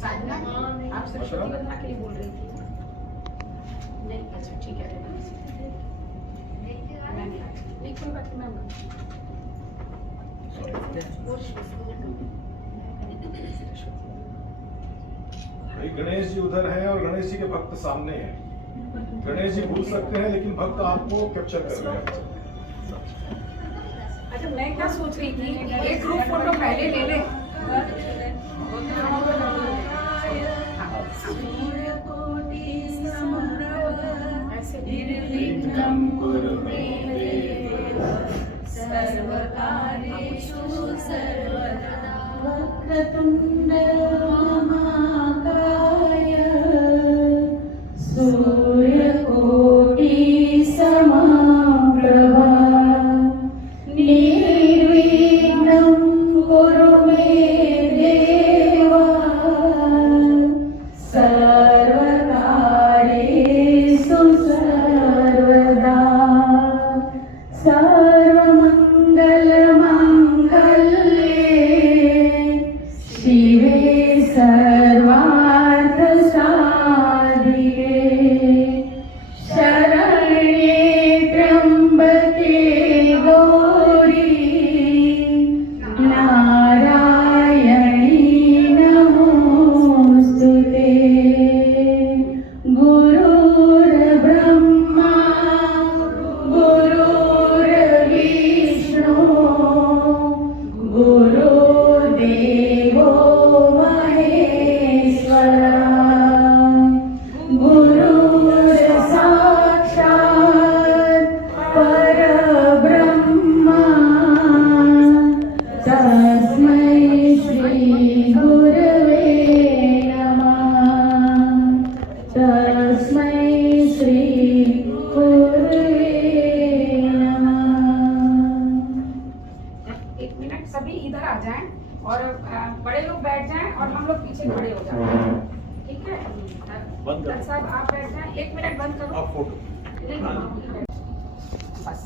साधना आप सरस्वती वंदना के लिए बोल रही थी नहीं? अच्छा ठीक है मैम नहीं कोई बात नहीं मैम। भाई गणेश जी उधर हैं और गणेश जी के भक्त सामने हैं। गणेश जी भूल सकते हैं लेकिन भक्त आपको कैप्चर कर रहे हैं। अच्छा मैं क्या सोच रही थी एक ग्रुप फोटो पहले ले ले। वक्रतुंड महाकाय सूर्यकोटि समप्रभा निर्विघ्नं कुरु मे देवा सर्वकार्येषु सर्वदा सर्वमङ्गलमाङ्गल्ये शिवे सर्वार्थसाधिके शरण्ये त्र्यम्बके गौरी नारायणी नमोऽस्तुते। गुरुर्ब्रह्मा गुरुर्विष्णु गुरुदेवो महेश्वरा गुरुर्साक्षात् परब्रह्मा तस्मै श्री गुरवे नमः तस्मै श्री गुरवे नमः। एक मिनट सभी इधर आ जाएं और बड़े लोग बैठ जाएं और हम लोग पीछे खड़े हो जाएं ठीक है? डॉक्टर साहब आप बैठ जाएं 1 मिनट बंद करो आप फोटो बस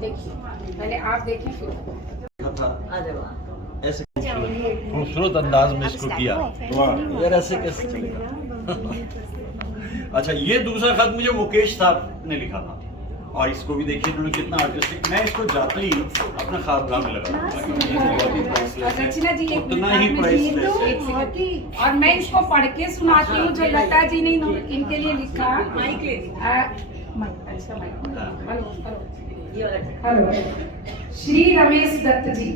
देखिए पहले आप देखें फिर ऐसे खूबसूरत अंदाज में इसको किया यार, ऐसे कैसे चलेगा? अच्छा, ये दूसरा खत मुझे मुकेश साहब ने लिखा था और इसको भी देखिए उन्होंने कितना आर्टिस्टिक। मैं इसको जाते ही अपना ख्वाबगाह में लगा दूंगा। रचना जी एक उतना मिनट ही में priceless जी, है। और मैं इसको पढ़ के सुनाती हूँ जो लता जी ने इनके लिए लिखा। अच्छा हेलो हेलो श्री रमेश दत्त जी,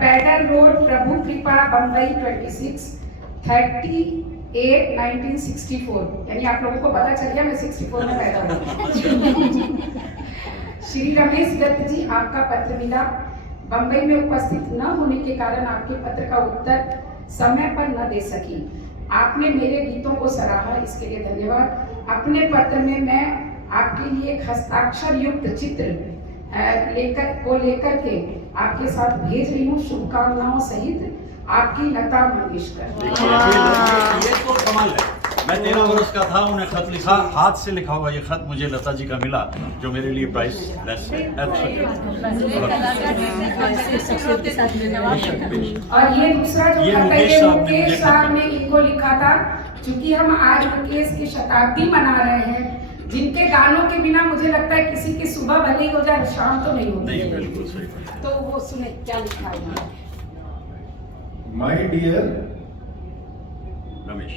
पैडल रोड, प्रभु कृपा, बम्बई 26/38/1964। यानी आप लोगों को पता चल गया मैं 64 में पैदा हुई। श्री रमेश दत्त जी, आपका पत्र मिला। बम्बई में उपस्थित न होने के कारण आपके पत्र का उत्तर समय पर न दे सकी। आपने मेरे गीतों को सराहा, इसके लिए धन्यवाद। अपने पत्र में मैं आपके लिए एक हस्ताक्षर युक्त चित्र लेकर के आपके साथ भेज रही हूँ। शुभकामनाओं सहित आपकी लता मंगेशकर। ये तो कमाल है। मैं 13 वर्ष का था, उन्हें खत लिखा, हाथ से लिखा हुआ ये खत मुझे लता जी का मिला, जो मेरे लिए प्राइसलेस है। और ये दूसरा जो ये खत है, मुकेश ये साहब ने मुकेश मुझे साहब खत ने इनको लिखा था। क्योंकि हम आज मुकेश की शताब्दी मना रहे हैं, जिनके गानों के बिना मुझे लगता है किसी की सुबह भले ही हो जाए शाम तो नहीं होती नहीं, है। बिल्कुल सही। तो वो सुने क्या लिखा है उन्होंने। My dear Ramesh,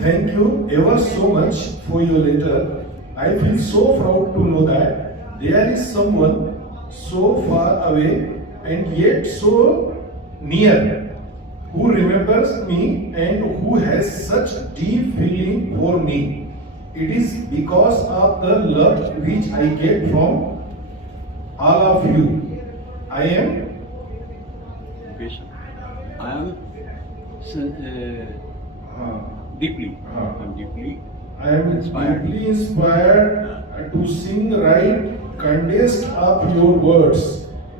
thank you ever so much for your letter. I feel so proud to know that there is someone so far away and yet so near who remembers me and who has such deep feeling for me. It is because of the love which I get from all of you. I am deeply I am deeply inspired to sing right condensed of your words.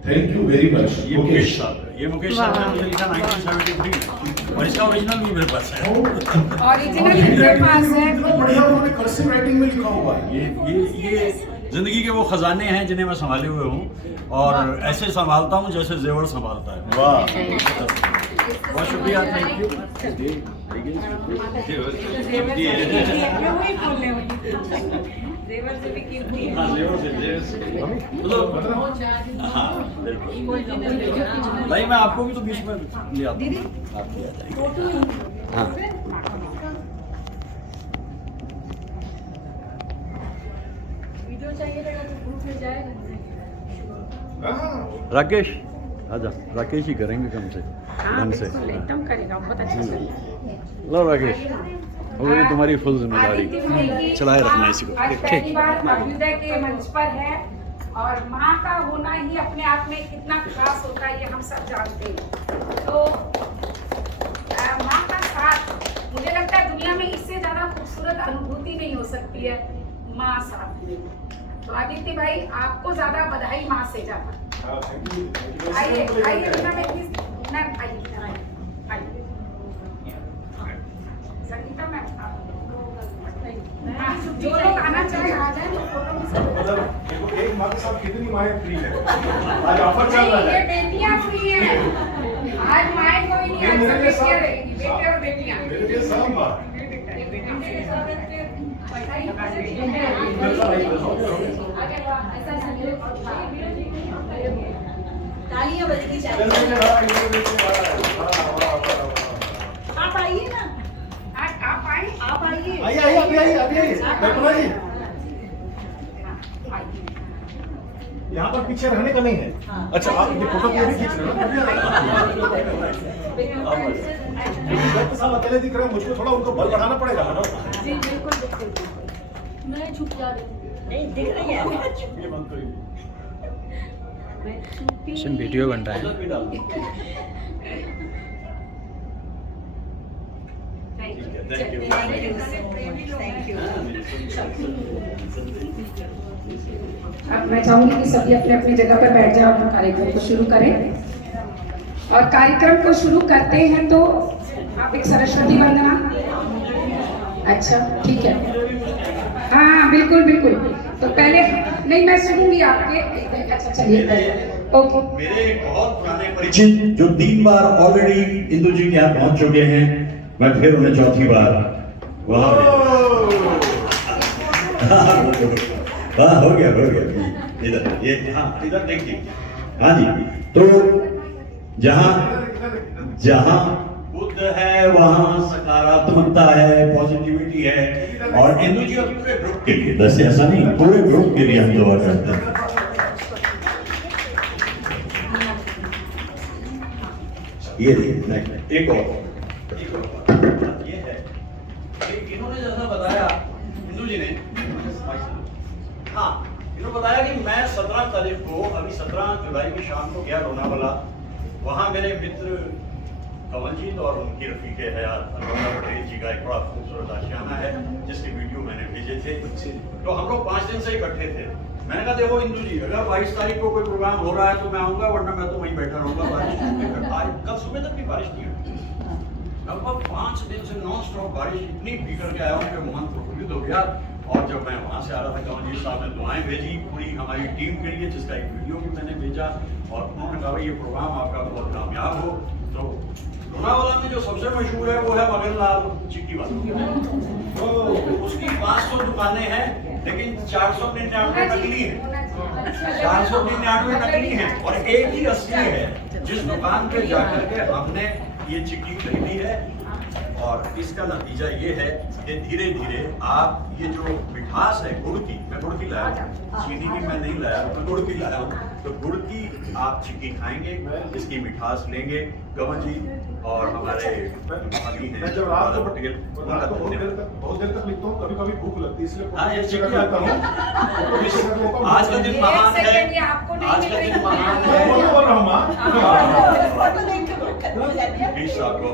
Thank you very much. ये मुकेश साहब है। ये मुकेश साहब ने मुझे लिखा 1973 में, और इसका ओरिजिनल भी मेरे पास है। ओरिजिनल मेरे पास है। बढ़िया उन्होंने कर्सिव राइटिंग में लिखा हुआ है। ये जिंदगी के वो खजाने हैं जिन्हें मैं संभाले हुए हूँ और ऐसे संभालता हूँ जैसे जेवर संभालता है। वाह, बहुत शुक्रिया, थैंक यू। हाँ बिल्कुल, नहीं मैं आपको भी तो बीच में ले आता हूँ। हाँ राकेश आजा, राकेश ही करेंगे कम से ढंग से। एकदम करेगा, बहुत अच्छा करेगा। लो राकेश, हो गई तुम्हारी फुल जिम्मेदारी, चलाए रखना इसी को। आज पहली बार अभ्युदय के मंच पर है और माँ का होना ही अपने आप में कितना खास होता है ये हम सब जानते हैं। तो माँ का साथ, मुझे लगता है दुनिया में इससे ज्यादा खूबसूरत अनुभूति नहीं हो सकती है माँ साथ में। तो आदित्य भाई आपको ज्यादा बधाई माँ से ज्यादा। आइए आइए बिना में प्लीज मैम, आइए संगीता मैम, जो लोग आना चाहे आ जाए। मतलब एक माँ के साथ कितनी माएँ फ्री है? आज ऑफर चल रहा ये है। बेटियां फ्री हैं आज, माएँ कोई नहीं, आज सब बेटियां रहेंगी, बेटे और बेटियां। मेरे लिए सब माँ। तालियां बजनी चाहिए। आप आइए ना, आप आए, आप आइए। आइए अभी आइए कल्पना जी, यहाँ पर पीछे रहने का नहीं है। अच्छा आप ये फोटो भी खींच रहे हो ना? साहब अकेले दिख रहे हैं, मुझको थोड़ा उनको बल बढ़ाना पड़ेगा ना। जी बिल्कुल बिल्कुल, मैं झुक जा रही हूँ। नहीं दिख रही है। ये बंद करिए। वीडियो बन रहा है। Thank you. अब मैं चाहूंगी कि सभी अपने अपनी जगह पर बैठ जाओ और कार्यक्रम को शुरू करें। और कार्यक्रम को शुरू करते हैं तो आप एक सरस्वती वंदना। अच्छा ठीक है, हाँ बिल्कुल बिल्कुल। तो पहले नहीं, मैं सुनूंगी आपके। अच्छा चलिए, ओके। मेरे बहुत पुराने परिचित जो 3 बार ऑलरेडी इंदु जी के यहाँ पहुंच चुके हैं, मैं फिर उन्हें 4थी बार वहाँ हाँ हो गया इधर, ये हाँ इधर देखिए। हाँ जी, तो जहाँ बुद्ध है वहाँ सकारात्मकता है, पॉजिटिविटी है। और इंदु जी और पूरे ग्रुप के लिए, बस ऐसा नहीं, पूरे ग्रुप के लिए हम दुआ करते हैं। ये देखिए एक और ये है, इन्होंने जैसा बताया इंदु जी ने, हाँ इन्होंने बताया कि मैं 17 तारीख को, अभी 17 जुलाई की शाम को गया लोनावाला। वहाँ मेरे मित्र कवलजीत और उनकी रफीके हयात अनुराधा पटेल जी का एक बड़ा खूबसूरत आशियाना है जिसके वीडियो मैंने भेजे थे। तो हम लोग 5 दिन से इकट्ठे थे। मैंने कहा देखो इंदु जी, अगर 22 तारीख को कोई प्रोग्राम हो रहा है तो मैं आऊँगा, वरना मैं तो वहीं बैठा रहूँगा। बारिश आज कल सुबह तक भी बारिश नहीं हुई, लगभग 5 दिन से नॉन स्टॉप बारिश इतनी भीकर के आया हूँ कि मन प्रफुल्लित हो गया। और जब मैं वहाँ से आ रहा था, कवलजीत साहब ने दुआएं भेजी पूरी हमारी टीम के लिए, जिसका एक वीडियो भी मैंने भेजा। और उन्होंने कहा ये प्रोग्राम आपका बहुत कामयाब हो। तो लोनावाला में जो सबसे मशहूर है वो है मगनलाल चिक्की वाला। तो उसकी 500 दुकानें हैं, लेकिन 499 नकली हैं। 499 नकली हैं और एक ही असली है, जिस दुकान पे जाकर के हमने ये चिक्की खरीदी है। और इसका नतीजा ये है कि धीरे धीरे आप ये जो मिठास है गुड़ की, मैं गुड़ की लाया हूँ, चीनी की मैं नहीं लाया, मैं गुड़ की लाया हूँ। तो गुड़ की आप चिक्की खाएंगे, इसकी मिठास लेंगे। गवन जी और हमारे भाभी हैं, मैं जब रात को पटेल, बहुत देर तक लिखता हूँ, कभी कभी भूख लगती है, इसलिए हाँ, ये चिकन खाता हूँ। आज का दिन महान है, आज का दिन महान है। बोल रहा हूँ माँ, फोटो देख के भूख खत्म हो जाती है। प्लीज आपको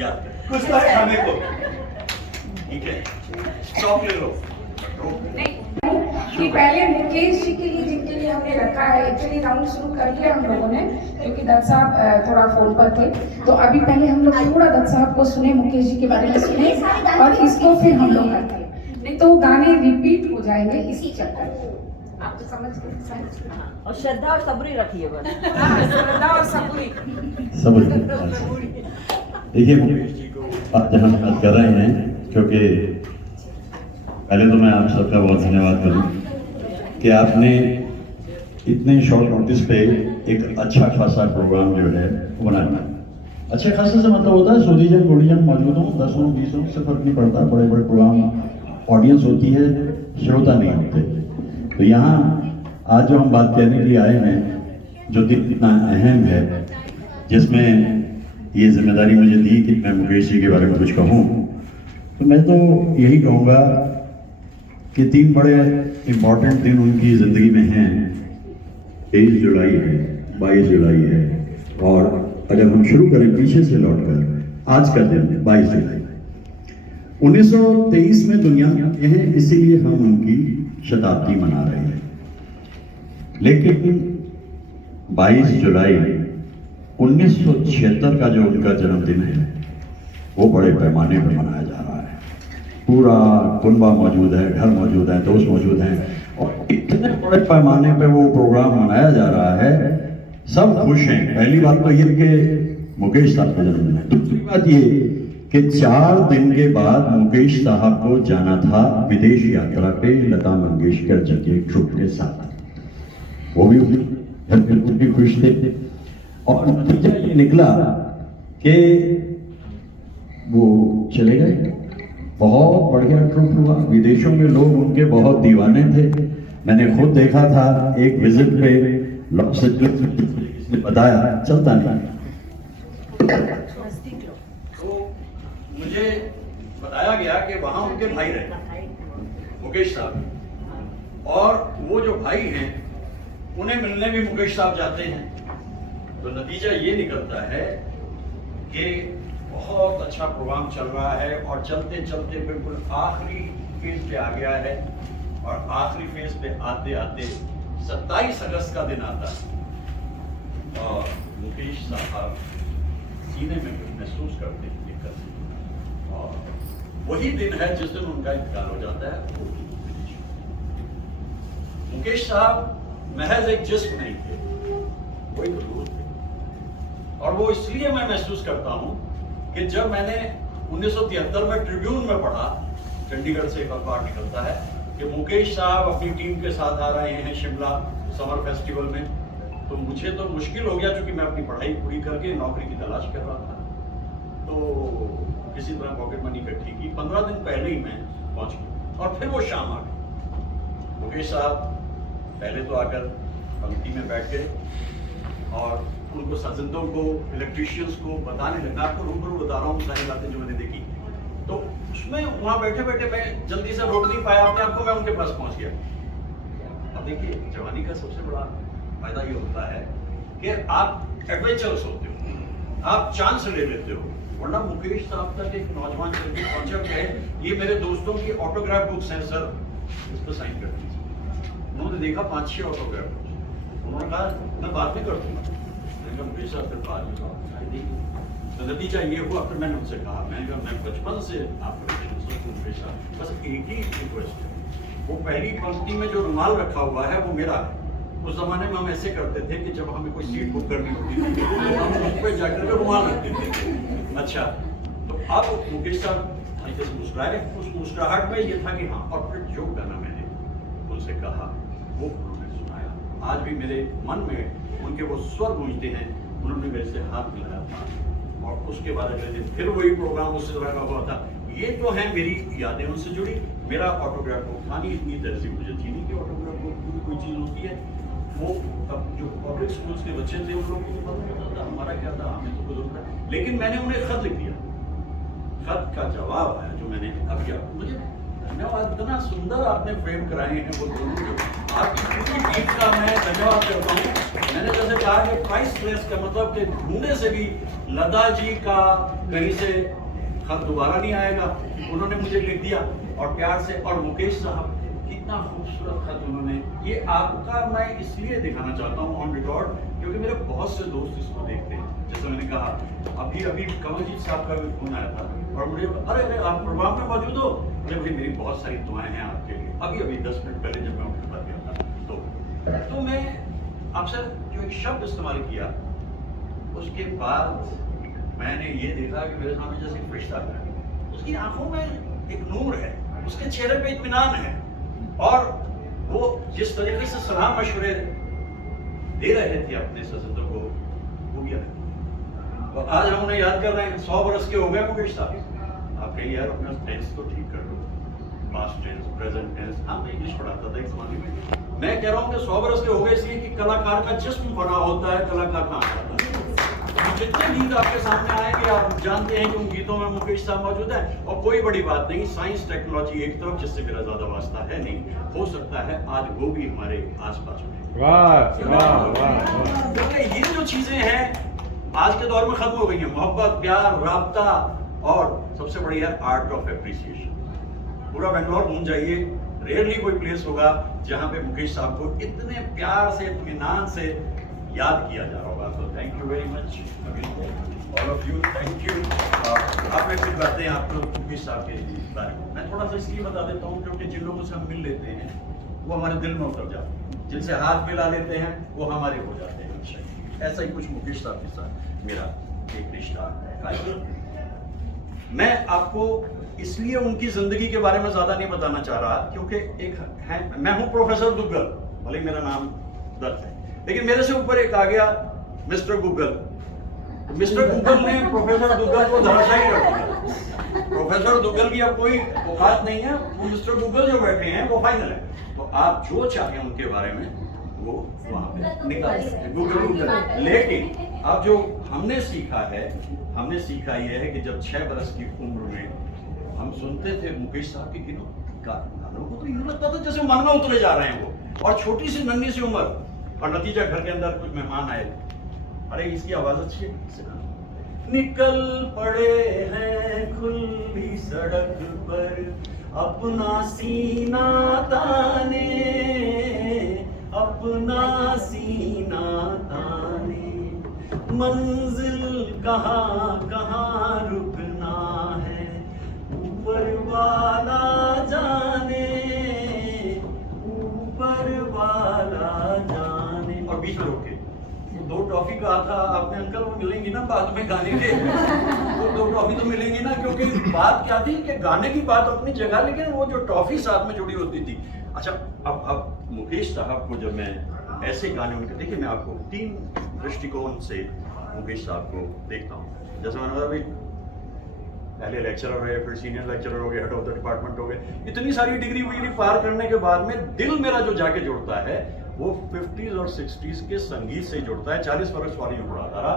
याद कुछ तो है खाने को। ठीक है, स्टॉप ले लो। कि पहले मुकेश जी के लिए, जिनके लिए हमने रखा है, एक्चुअली राउंड शुरू कर दिया हम लोगों ने, क्योंकि दत्त साहब थोड़ा फोन पर थे। तो अभी पहले हम लोग थोड़ा दत्त साहब को सुने, मुकेश जी के बारे में सुने, और इसको फिर हम लोग करते हैं, नहीं तो वो गाने रिपीट हो जाएंगे इसी चक्कर में। आप तो समझ गए सारी। और श्रद्धा और सबरी रखिए बस। हाँ, श्रद्धा और सबूरी। समझ देखिए मुकेश जी को आप जहाँ बात कर रहे हैं, क्योंकि पहले तो मैं आप सबका बहुत धन्यवाद करूँ कि आपने इतने शॉर्ट नोटिस पे एक अच्छा खासा प्रोग्राम जो है वो बनाया। अच्छा खासा से मतलब होता है 100 जन 2 जन मौजूद हों, 10 हों 20 हों, उससे फर्क नहीं पड़ता। बड़े बड़े प्रोग्राम ऑडियंस होती है, श्रोता नहीं होते। तो यहाँ आज जो हम बात करने के लिए आए हैं, जो दिन इतना अहम है, जिसमें ये जिम्मेदारी मुझे दी कि मैं मुकेश जी के बारे में कुछ कहूँ, तो मैं तो यही कहूँगा कि 3 बड़े इम्पॉर्टेंट दिन उनकी ज़िंदगी में हैं। 23 जुलाई है, 22 जुलाई है, और अगर हम शुरू करें पीछे से लौटकर, आज का दिन 22 जुलाई 1923 में दुनिया में है, इसीलिए हम उनकी शताब्दी मना रहे हैं। लेकिन 22 जुलाई 1976 का जो उनका जन्मदिन है, वो बड़े पैमाने पर मनाया जा रहा है। पूरा कुनबा मौजूद है, घर मौजूद है, दोस्त मौजूद हैं, और इतने बड़े पैमाने पर वो प्रोग्राम मनाया जा रहा है, सब खुश हैं। पहली बात तो ये कि मुकेश साहब का जन्मदिन है। दूसरी बात ये कि 4 दिन के बाद मुकेश साहब को जाना था विदेश यात्रा पे लता मंगेशकर जी के ग्रुप के साथ। वो भी बिल्कुल भी खुश थे, और नतीजा ये निकला कि वो चले गए। बहुत बढ़िया ट्रिप हुआ, विदेशों में लोग उनके बहुत दीवाने थे। मैंने खुद देखा था एक विजिट पे लॉस एंजलिस में, किसने बताया, चलता नहीं। तो मुझे बताया गया कि वहां उनके भाई रहे, मुकेश साहब, और वो जो भाई हैं उन्हें मिलने भी मुकेश साहब जाते हैं। तो नतीजा ये निकलता है कि बहुत अच्छा प्रोग्राम चल रहा है, और चलते चलते बिल्कुल आखिरी फेज पे आ गया है, और आखिरी फेज पे आते आते 27 अगस्त का दिन आता है, और मुकेश साहब सीने में कुछ महसूस करते हैं दिक्कत, और वही दिन है जिस दिन उनका इंतकाल हो जाता है। मुकेश साहब महज एक जिस्म नहीं थे, वो एक रूह थे। और वो इसलिए मैं महसूस करता हूं कि जब मैंने 1973 में ट्रिब्यून में पढ़ा, चंडीगढ़ से एक अखबार निकलता है कि मुकेश साहब अपनी टीम के साथ आ रहे हैं शिमला समर फेस्टिवल में, तो मुझे तो मुश्किल हो गया, क्योंकि मैं अपनी पढ़ाई पूरी करके नौकरी की तलाश कर रहा था। तो किसी तरह पॉकेट मनी इकट्ठी की, 15 दिन पहले ही मैं पहुंच गया, और फिर वो शाम आ गई। मुकेश साहब पहले तो आकर पंक्ति में बैठ गए, और उनको सजंदों को, इलेक्ट्रीशियंस को बताने लगा। आपको रूबरू बता रहा हूँ सारी बातें जो मैंने देखी। तो उसमें वहां बैठे बैठे मैं जल्दी से रोक नहीं पाया अपने आप को, मैं उनके पास पहुंच गया। अब देखिए, जवानी का सबसे बड़ा फायदा ये होता है कि आप एडवेंचरस होते हो, आप चांस ले लेते हो। वरना मुकेश साहब तक एक नौजवान चल के पहुंचा है, ये मेरे दोस्तों की ऑटोग्राफ बुक्स हैं सर, इस पर साइन कर दीजिए। उन्होंने देखा 5-6 ऑटोग्राफ, उन्होंने कहा मैं बात नहीं कर दूंगा। मुकेश साहब फिर बात नहीं, तो नतीजा ये हुआ। फिर मैंने उनसे कहा, मैंने कहा मैं बचपन से आपका मुकेश साहब, बस एक ही रिक्वेस्ट है, वो पहली पंक्ति में जो रुमाल रखा हुआ है वो मेरा है। उस जमाने में हम ऐसे करते थे कि जब हमें कोई सीट बुक करनी होती थी तो हम उस पर जाकर के रुमाल रखते थे। अच्छा, तो अब मुकेश साहब हल्के से मुस्कुराए। उस मुस्कुराहट में ये था कि हाँ, और फिर जो गाना मैंने उनसे कहा वो उन्होंने सुनाया। आज भी मेरे मन में उनके वो स्वर गूंजते हैं। उन्होंने मेरे से हाथ मिलाया था, और उसके बाद अगले दिन फिर वही प्रोग्राम उसी तरह का हुआ था। ये तो है मेरी यादें उनसे जुड़ी। मेरा ऑटोग्राफ बुक था नहीं, इतनी तरह से मुझे थी नहीं कि ऑटोग्राफ बुक भी कोई चीज़ होती है। वो अब जो पब्लिक स्कूल्स के बच्चे थे उन लोगों को पता नहीं होता था हमारा क्या था, हमें तो कुछ होता है। लेकिन मैंने उन्हें खत लिख दिया, खत का जवाब आया जो मैंने अब किया। मुझे धन्यवाद, इतना सुंदर आपने फ्रेम कराए हैं वो दोनों, जो आपकी पूरी टीम का मैं धन्यवाद करता हूँ। मैंने जैसे कहा कि प्राइसलेस का मतलब कि ढूंढने से भी लता जी का कहीं से खत दोबारा नहीं आएगा, उन्होंने मुझे लिख दिया और प्यार से। और मुकेश साहब कितना खूबसूरत खत उन्होंने, ये आपका मैं इसलिए दिखाना चाहता हूँ ऑन रिकॉर्ड, क्योंकि मेरे बहुत से दोस्त इसको देखते हैं। जैसे मैंने कहा अभी कमलजीत साहब का भी फोन आया था, और मुझे अरे आप प्रोग्राम में मौजूद हो? अरे भाई मेरी बहुत सारी दुआएं हैं आपके लिए। अभी 10 मिनट पहले जब मैं उनके पास गया था तो तो मैं आपसे जो एक शब्द इस्तेमाल किया, उसके बाद मैंने ये देखा कि मेरे सामने जैसे फरिश्ता है, उसकी आंखों में एक नूर है, उसके चेहरे पे इत्मीनान है, और वो जिस तरीके से सलाह मशवरे दे रहे थे अपने सदस्यों को, वो भी अलग। तो आज हम उन्हें याद कर रहे हैं, 100 बरस के हो गए मुकेश साहब। आप कहिए यार अपना टेंस तो ठीक कर लो, पास्ट टेंस, प्रेजेंट टेंस। हाँ, मैं इंग्लिश पढ़ाता था एक जमाने में। मैं कह रहा हूँ कि 100 बरस के हो गए इसलिए कि कलाकार का जिस्म बना होता है, कलाकार कहाँ करता है। जितने गीत आपके सामने आएंगे आप जानते हैं कि उन गीतों में मुकेश साहब मौजूद है, और कोई बड़ी बात नहीं, साइंस टेक्नोलॉजी एक तरफ, जिससे मेरा ज्यादा वास्ता है नहीं, हो सकता है आज वो भी हमारे आसपास में। वाह वाह वाह। क्योंकि ये जो चीजें हैं आज के दौर में खत्म हो गई हैं, मोहब्बत, प्यार, राब्ता, और सबसे बड़ी है आर्ट ऑफ एप्रिसिएशन। पूरा बेंगलोर घूम जाइए, रेयरली कोई प्लेस होगा जहाँ पे मुकेश साहब को इतने प्यार से, इत्मीनान से याद किया जा रहा होगा। तो thank you very much all of you, thank you. आपने कुछ बातें आप लोग मुकेश साहब के बारे में मैं थोड़ा सा इसलिए बता देता हूँ क्योंकि जिन लोगों से हम मिल लेते हैं वो हमारे दिल में उतर जाते हैं, जिनसे हाथ मिला लेते हैं वो हमारे हो जाते हैं। ऐसा ही कुछ मुकेश साहब के साथ मेरा एक रिश्ता है। मैं आपको इसलिए उनकी जिंदगी के बारे में ज्यादा नहीं बताना चाह रहा क्योंकि एक है, मैं हूं प्रोफेसर दुग्गल, भले मेरा नाम दत्त है, लेकिन मेरे से ऊपर एक आ गया मिस्टर गूगल। तो मिस्टर गूगल ने प्रोफेसर दुग्गल को धराशायी रख दिया। प्रोफेसर दुग्गल की अब कोई औकात नहीं है, वो मिस्टर गूगल जो बैठे हैं वो फाइनल है। तो आप जो चाहें उनके बारे में वो वहां पे निकाल सकते हैं, गूगल। लेकिन अब जो हमने सीखा ये है कि जब 6 बरस की उम्र में हम सुनते थे मुकेश साहब के गानों को, तो यूं लगता था जैसे मन में उतरे जा रहे हैं वो, और छोटी सी नन्ही सी उम्र, और नतीजा घर के अंदर कुछ मेहमान आए, अरे इसकी आवाज अच्छी है, निकल पड़े हैं खुली सड़क पर अपना सीना ताने, अपना सीना ताने, मंजिल कहाँ कहाँ रुकना है, ऊपर वाला जाने, ऊपर वाला जाने। और बीच में रोके, 2 टॉफी कहा था आपने अंकल, वो मिलेंगी ना बाद में गाने के, तो 2 टॉफी तो मिलेंगी ना, क्योंकि बात क्या थी कि गाने की बात अपनी जगह, लेकिन वो जो टॉफी साथ में जुड़ी होती थी। अच्छा, अब मुकेश साहब को जब मैं ऐसे गाने उनके, देखिए मैं आपको 3 दृष्टिकोण से मुकेश साहब को देखता हूँ। जैसे मैंने बताया भाई, पहले लेक्चरर रहे, फिर सीनियर लेक्चरर हो गए, हेड ऑफ द डिपार्टमेंट हो गए, इतनी सारी डिग्री पार करने के बाद में दिल मेरा जो जाके जुड़ता है वो 50s और 60s के संगीत से जुड़ता है। 40 वर्ष वाली में पढ़ाता रहा,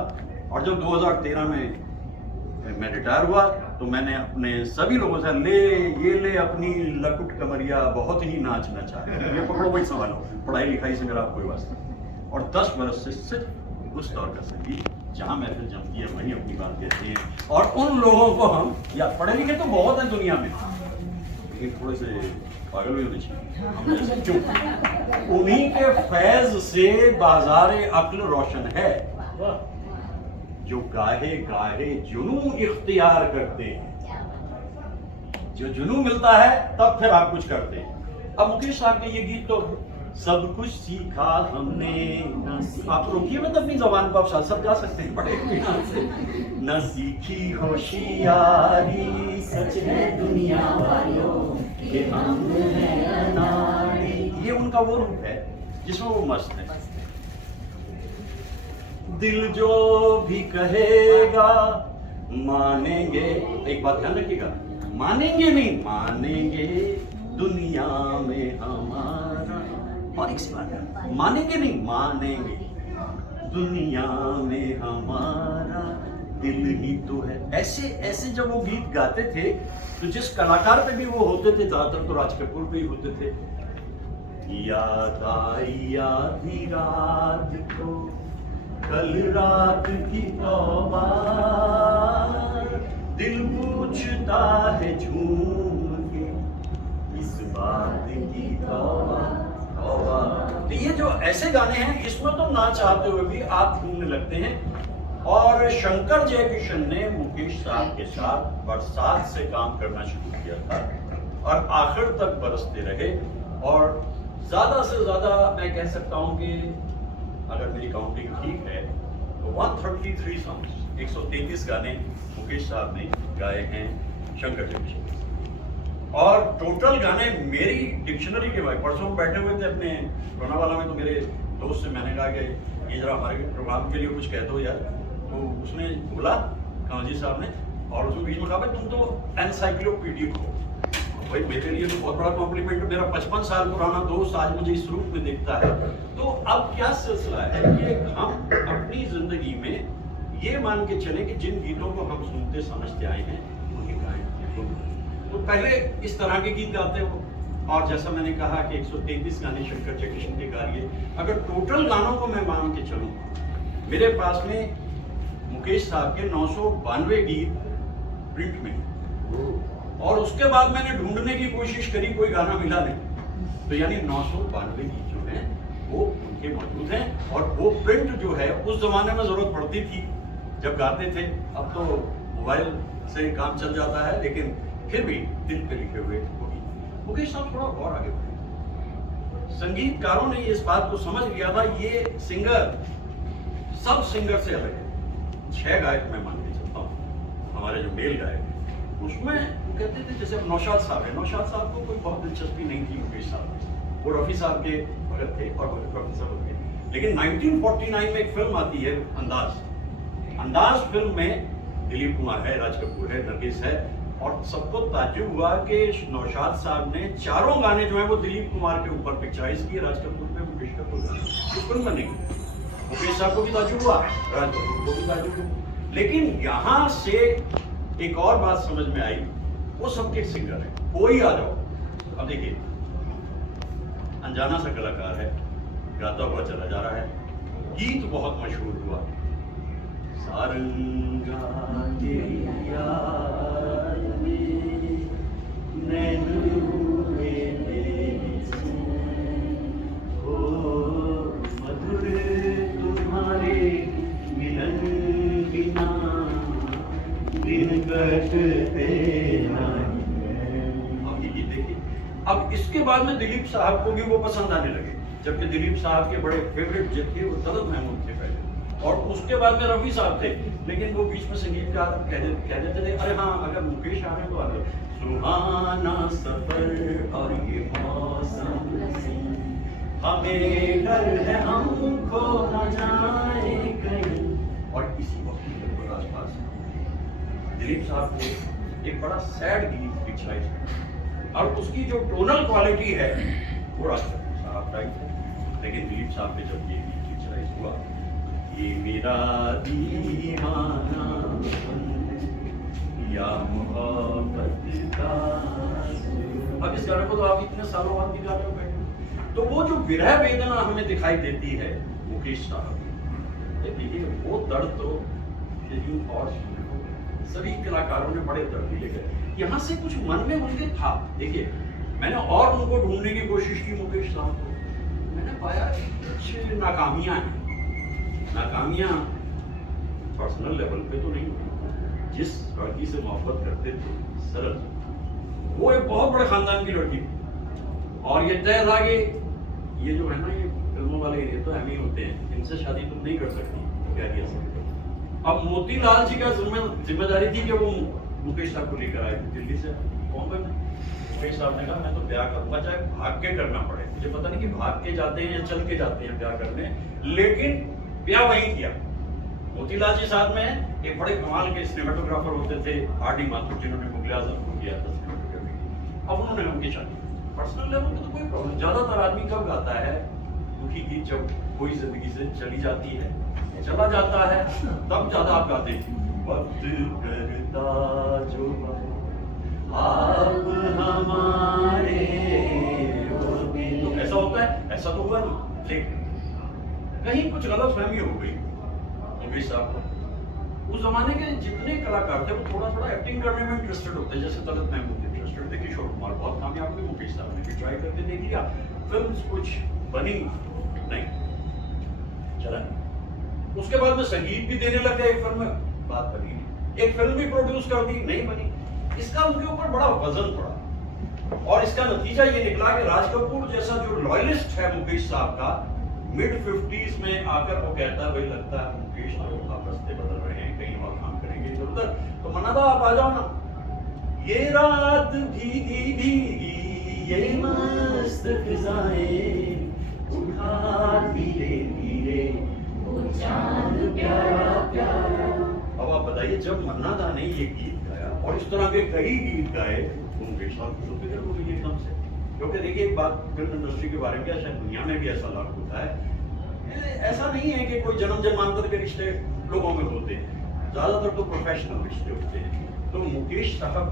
और जब 2013 में मैं रिटायर हुआ तो मैंने अपने सभी लोगों से ले अपनी लकुट कमरिया बहुत ही नाच नचा, ये पकड़ो वही सवाल हो, पढ़ाई लिखाई से मेरा कोई वास्ता नहीं। और 10 वर्ष से सिर्फ उस दौर का संगीत जहाँ महफिल जमती है वहीं अपनी बात कहते हैं, और उन लोगों को हम, या पढ़े लिखे तो बहुत हैं दुनिया में, लेकिन थोड़े से पागल भी होने चाहिए, क्यों? उन्हीं के फैज से बाजारे अक्ल रोशन है, जो गाहे गाहे जुनू इख्तियार करते हैं, जो जुनू मिलता है तब फिर आप कुछ करते हैं। अब मुकेश साहब के ये गीत तो सब कुछ सीखा हमने, आप रोकिए मत अपनी जबान को, आप सब गा सकते हैं बड़े इत्मीनान से। न सीखी होशियारी सच है दुनिया वालों कि हम हैं अनाड़ी, ये उनका वो रूप है जिसमें वो मस्त है। दिल जो भी कहेगा मानेंगे, एक बात ध्यान रखिएगा, मानेंगे नहीं मानेंगे दुनिया में हमारा, और एक सी बात है, मानेंगे नहीं मानेंगे दुनिया में हमारा दिल ही तो है। ऐसे ऐसे जब वो गीत गाते थे तो जिस कलाकार पे भी वो होते थे, ज्यादातर तो राज कपूर पे ही होते थे। याद आई आधी रात को कल रात की तौबा, दिल पूछता है झूम के इस बात की तौबा तौबा। तो ये जो ऐसे गाने हैं इसमें तो ना चाहते हुए भी आप झूमने लगते हैं। और शंकर जयकिशन ने मुकेश साहब के साथ बरसात से काम करना शुरू किया था और आखिर तक बरसते रहे, और ज्यादा से ज्यादा मैं कह सकता हूं कि अगर मेरी काउंटिंग ठीक है तो 133 सॉन्ग्स, 133 गाने मुकेश साहब ने गाए हैं शंकर जयकिशन। और टोटल गाने मेरी डिक्शनरी के भाई, परसों हम बैठे हुए थे अपने लोनावाला में, तो मेरे दोस्त से मैंने कहा कि ये जरा हमारे प्रोग्राम के लिए कुछ कह दो यार, तो उसने बोला कांजी साहब ने, और उसमें बीच में कहा भाई तुम तो एनसाइक्लोपीडिया हो। भाई मेरे लिए तो बहुत बड़ा कॉम्प्लीमेंट है, मेरा 55 साल पुराना दोस्त आज मुझे इस रूप में देखता है। तो अब क्या सिलसिला है कि हम अपनी जिंदगी में ये मान के चले कि जिन गीतों को हम सुनते समझते आए हैं वही गाएं। तो पहले इस तरह के गीत गाते हो, और जैसा मैंने कहा कि 133 गाने शंकर जयकिशन के गा लिए। अगर टोटल गानों को मैं मान के चलूं, मेरे पास में मुकेश साहब के 992 गीत प्रिंट में, और उसके बाद मैंने ढूंढने की कोशिश करी, कोई गाना मिला नहीं। तो यानी 992 गीत जो हैं वो उनके मौजूद हैं, और वो प्रिंट जो है उस जमाने में जरूरत पड़ती थी जब गाते थे। अब तो मोबाइल से काम चल जाता है, लेकिन फिर भी दिल पे लिखे हुए वो गीत। मुकेश साहब थोड़ा और आगे बढ़े, संगीतकारों ने इस बात को समझ लिया था, ये सिंगर सब सिंगर से अलग है। 6 गायक मैं मान के चलता हूँ हमारे जो मेल गायक, उसमें वो कहते थे, जैसे नौशाद साहब है, नौशाद साहब को कोई बहुत दिलचस्पी नहीं थी मुकेश साहब में, वो रफी साहब के भगत थे और रफी साहब के। लेकिन 1949 में एक फिल्म आती है अंदाज। अंदाज फिल्म में दिलीप कुमार है, राज कपूर है, नरगिस है, और सबको ताज्जुब हुआ कि नौशाद साहब ने चारों गाने जो है वो दिलीप कुमार के ऊपर पिक्चराइज किए, राज कपूर पे, मुकेश कपूर उस फिल्म में नहीं। मुकेश साहब को भी ताज्जुब हुआ, राज कपूर को भी ताज्जुब हुआ। लेकिन यहाँ से एक और बात समझ में आई, वो सबके सिंगर है, कोई आ जाओ। अब देखिए, अनजाना सा कलाकार है, गाता हुआ चला जा रहा है, गीत बहुत मशहूर हुआ, सारंगा तेरी याद में नैन हुए बेचैन, ओ मधुर तुम्हारे मिलन बिना दिन कटते नहीं। अब ये देखिए, अब इसके बाद में दिलीप साहब को भी वो पसंद आने लगे, जबकि दिलीप साहब के बड़े फेवरेट जो थे वो तलत महमूद थे पहले, और उसके बाद में रफी साहब थे। लेकिन वो बीच में संगीतकार कह देते थे, अरे हाँ अगर मुकेश आ रहे हैं तो आगे सुहाना सफर और ये मौसम हमें डर है हमको न जाए कहीं। और इसी वक्त आसपास दिलीप साहब को एक बड़ा सैड गीत पिक्चराइज, और उसकी जो टोनल क्वालिटी है वो राज कपूर साहब टाइप है। लेकिन दिलीप साहब ने जब ये गीत पिक्चराइज हुआ, ये मेरा दीवाना या मोहब्बत का, अब इस गाने को तो आप इतने सालों बाद भी गा रहे हो बैठे, तो वो जो विरह वेदना हमें दिखाई देती है मुकेश साहब, देखिए वो दर्द तो और सभी कलाकारों ने बड़े दर्द ले गए। यहाँ से कुछ मन में उनके था। देखिए मैंने और उनको ढूंढने की कोशिश की मुकेश साहब को, मैंने पाया कुछ नाकामियां हैं। नाकामियां पर्सनल लेवल पे तो नहीं हुई, जिस लड़की से मोहब्बत करते थे सरल, वो एक बहुत बड़े खानदान की लड़की, और ये तय था कि ये जो है ना, ये फिल्मों वाले ये तो हम ही होते हैं, इनसे शादी तुम नहीं कर सकती, क्या किया सकते। अब मोतीलाल जी का जिम्मेदारी थी कि वो मुकेश साहब को लेकर आए दिल्ली से बॉम्बे में। मुकेश साहब ने कहा मैं तो ब्याह करूंगा चाहे भाग के करना पड़े, मुझे पता नहीं कि भाग के जाते हैं या चल के जाते हैं ब्याह करने, लेकिन ब्याह वहीं किया। मोतीलाल जी साथ में एक बड़े कमाल के सिनेमेटोग्राफर होते थे, आर.डी. माथुर, जिन्होंने मुगल आजम को किया था सिनेमेटोग्राफी। अब उन्होंने उनकी शादी, पर्सनल लेवल पे तो कोई प्रॉब्लम। ज्यादातर आदमी कब गाता है दुखी गीत, जब कोई जिंदगी से चली जाती है, चला जाता है, तब ज्यादा आप गाते हैं। वक्त करता जो आप हमारे, तो ऐसा होता है, ऐसा तो हुआ नहीं, लेकिन कहीं कुछ गलतफहमी हो गई मुकेश साहब को। उस जमाने के जितने कलाकार थे वो थोड़ा एक्टिंग करने में इंटरेस्टेड होते, जैसे तलत महमूद इंटरेस्टेड थे, किशोर कुमार बहुत कामयाब हुए, मुकेश साहब ने भी ट्राई करके देख लिया, फिल्म कुछ बनी नहीं, चला। उसके बाद में संगीत भी देने लग गए, एक फिल्म में बात बनी नहीं, एक फिल्म भी प्रोड्यूस कर दी, नहीं बनी। इसका उनके ऊपर बड़ा वजन पड़ा। और इसका नतीजा ये निकला कि राज कपूर जैसा जो लॉयलिस्ट है मुकेश साहब का, मिड 50s में आकर वो कहता है भाई लगता है मुकेश तो आप रास्ते बदल रहे हैं, कहीं और काम करेंगे इधर उधर, तो मना था आप आ जाओ ना। ये रात भीगी भीगी ये मस्त फिजाएं उठा धीरे धीरे वो चांद प्यारा प्यारा। अब आप बताइए जब मन्ना दा ने ये गीत गाया और इस तरह के कई गीत गाए तो मुकेश साहब की तो फिक्र हो गई एकदम से। क्योंकि देखिए एक बात फिल्म इंडस्ट्री के बारे में क्या, शायद दुनिया में भी ऐसा लागू होता है, ऐसा नहीं है कि कोई जन्म जन्मांतर के रिश्ते लोगों में होते हैं, ज्यादातर तो प्रोफेशनल रिश्ते होते हैं। तो मुकेश साहब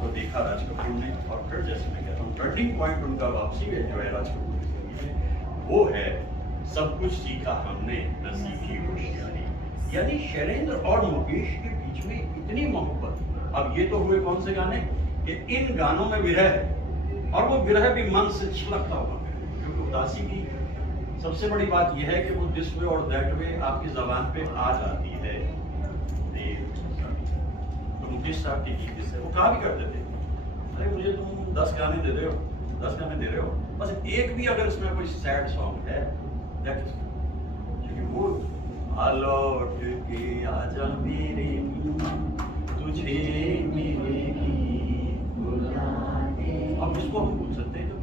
को देखा राज कपूर ने, और फिर जैसे मैं कहता हूँ टर्निंग पॉइंट उनका वापसी में जो है राज कपूर की जिंदगी में, वो है सब कुछ सीखा हमने नसीब की होशियारी। यानी शैलेंद्र और मुकेश के बीच में इतनी मोहब्बत। अब ये तो हुए कौन से गाने कि इन गानों में विरह है, और वो विरह भी मन से छलकता हुआ है, क्योंकि उदासी की सबसे बड़ी बात यह है कि वो दिस वे और दैट वे आपकी जबान पे आ जाती है। तो मुकेश साहब के गीत से वो कहा भी करते थे, अरे मुझे तुम 10 गाने दे रहे हो, 10 गाने दे रहे हो, बस एक भी अगर इसमें कोई सैड सॉन्ग है, क्योंकि वो लौट के आजा मेरे तुझे मिलेगी। अब इसको हम पूछ सकते हैं कि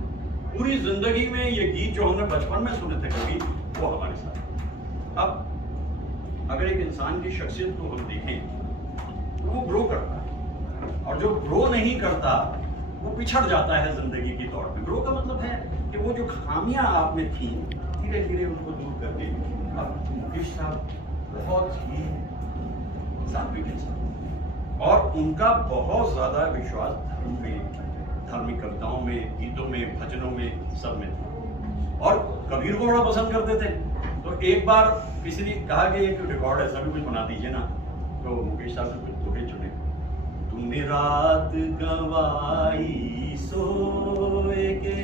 पूरी जिंदगी में ये गीत जो हमने बचपन में सुने थे कभी, वो हमारे साथ। अब अगर एक इंसान की शख्सियत को हम देखें तो वो ग्रो करता है, और जो ग्रो नहीं करता वो पिछड़ जाता है जिंदगी की दौड़ में। ग्रो का मतलब है कि वो जो खामियां आप में थी धीरे धीरे उनको दूर करके। अब मुकेश साहब बहुत ही सात्विक इंसान, और उनका बहुत ज्यादा विश्वास धर्म में, धार्मिक कविताओं में, गीतों में, भजनों में, सब में था। और कबीर को बड़ा पसंद करते थे। तो एक बार किसी ने कहा कि एक रिकॉर्ड ऐसा भी कुछ बना दीजिए ना, तो मुकेश साहब ने कुछ दोहे चुने। तुमने रात गवाई सोए के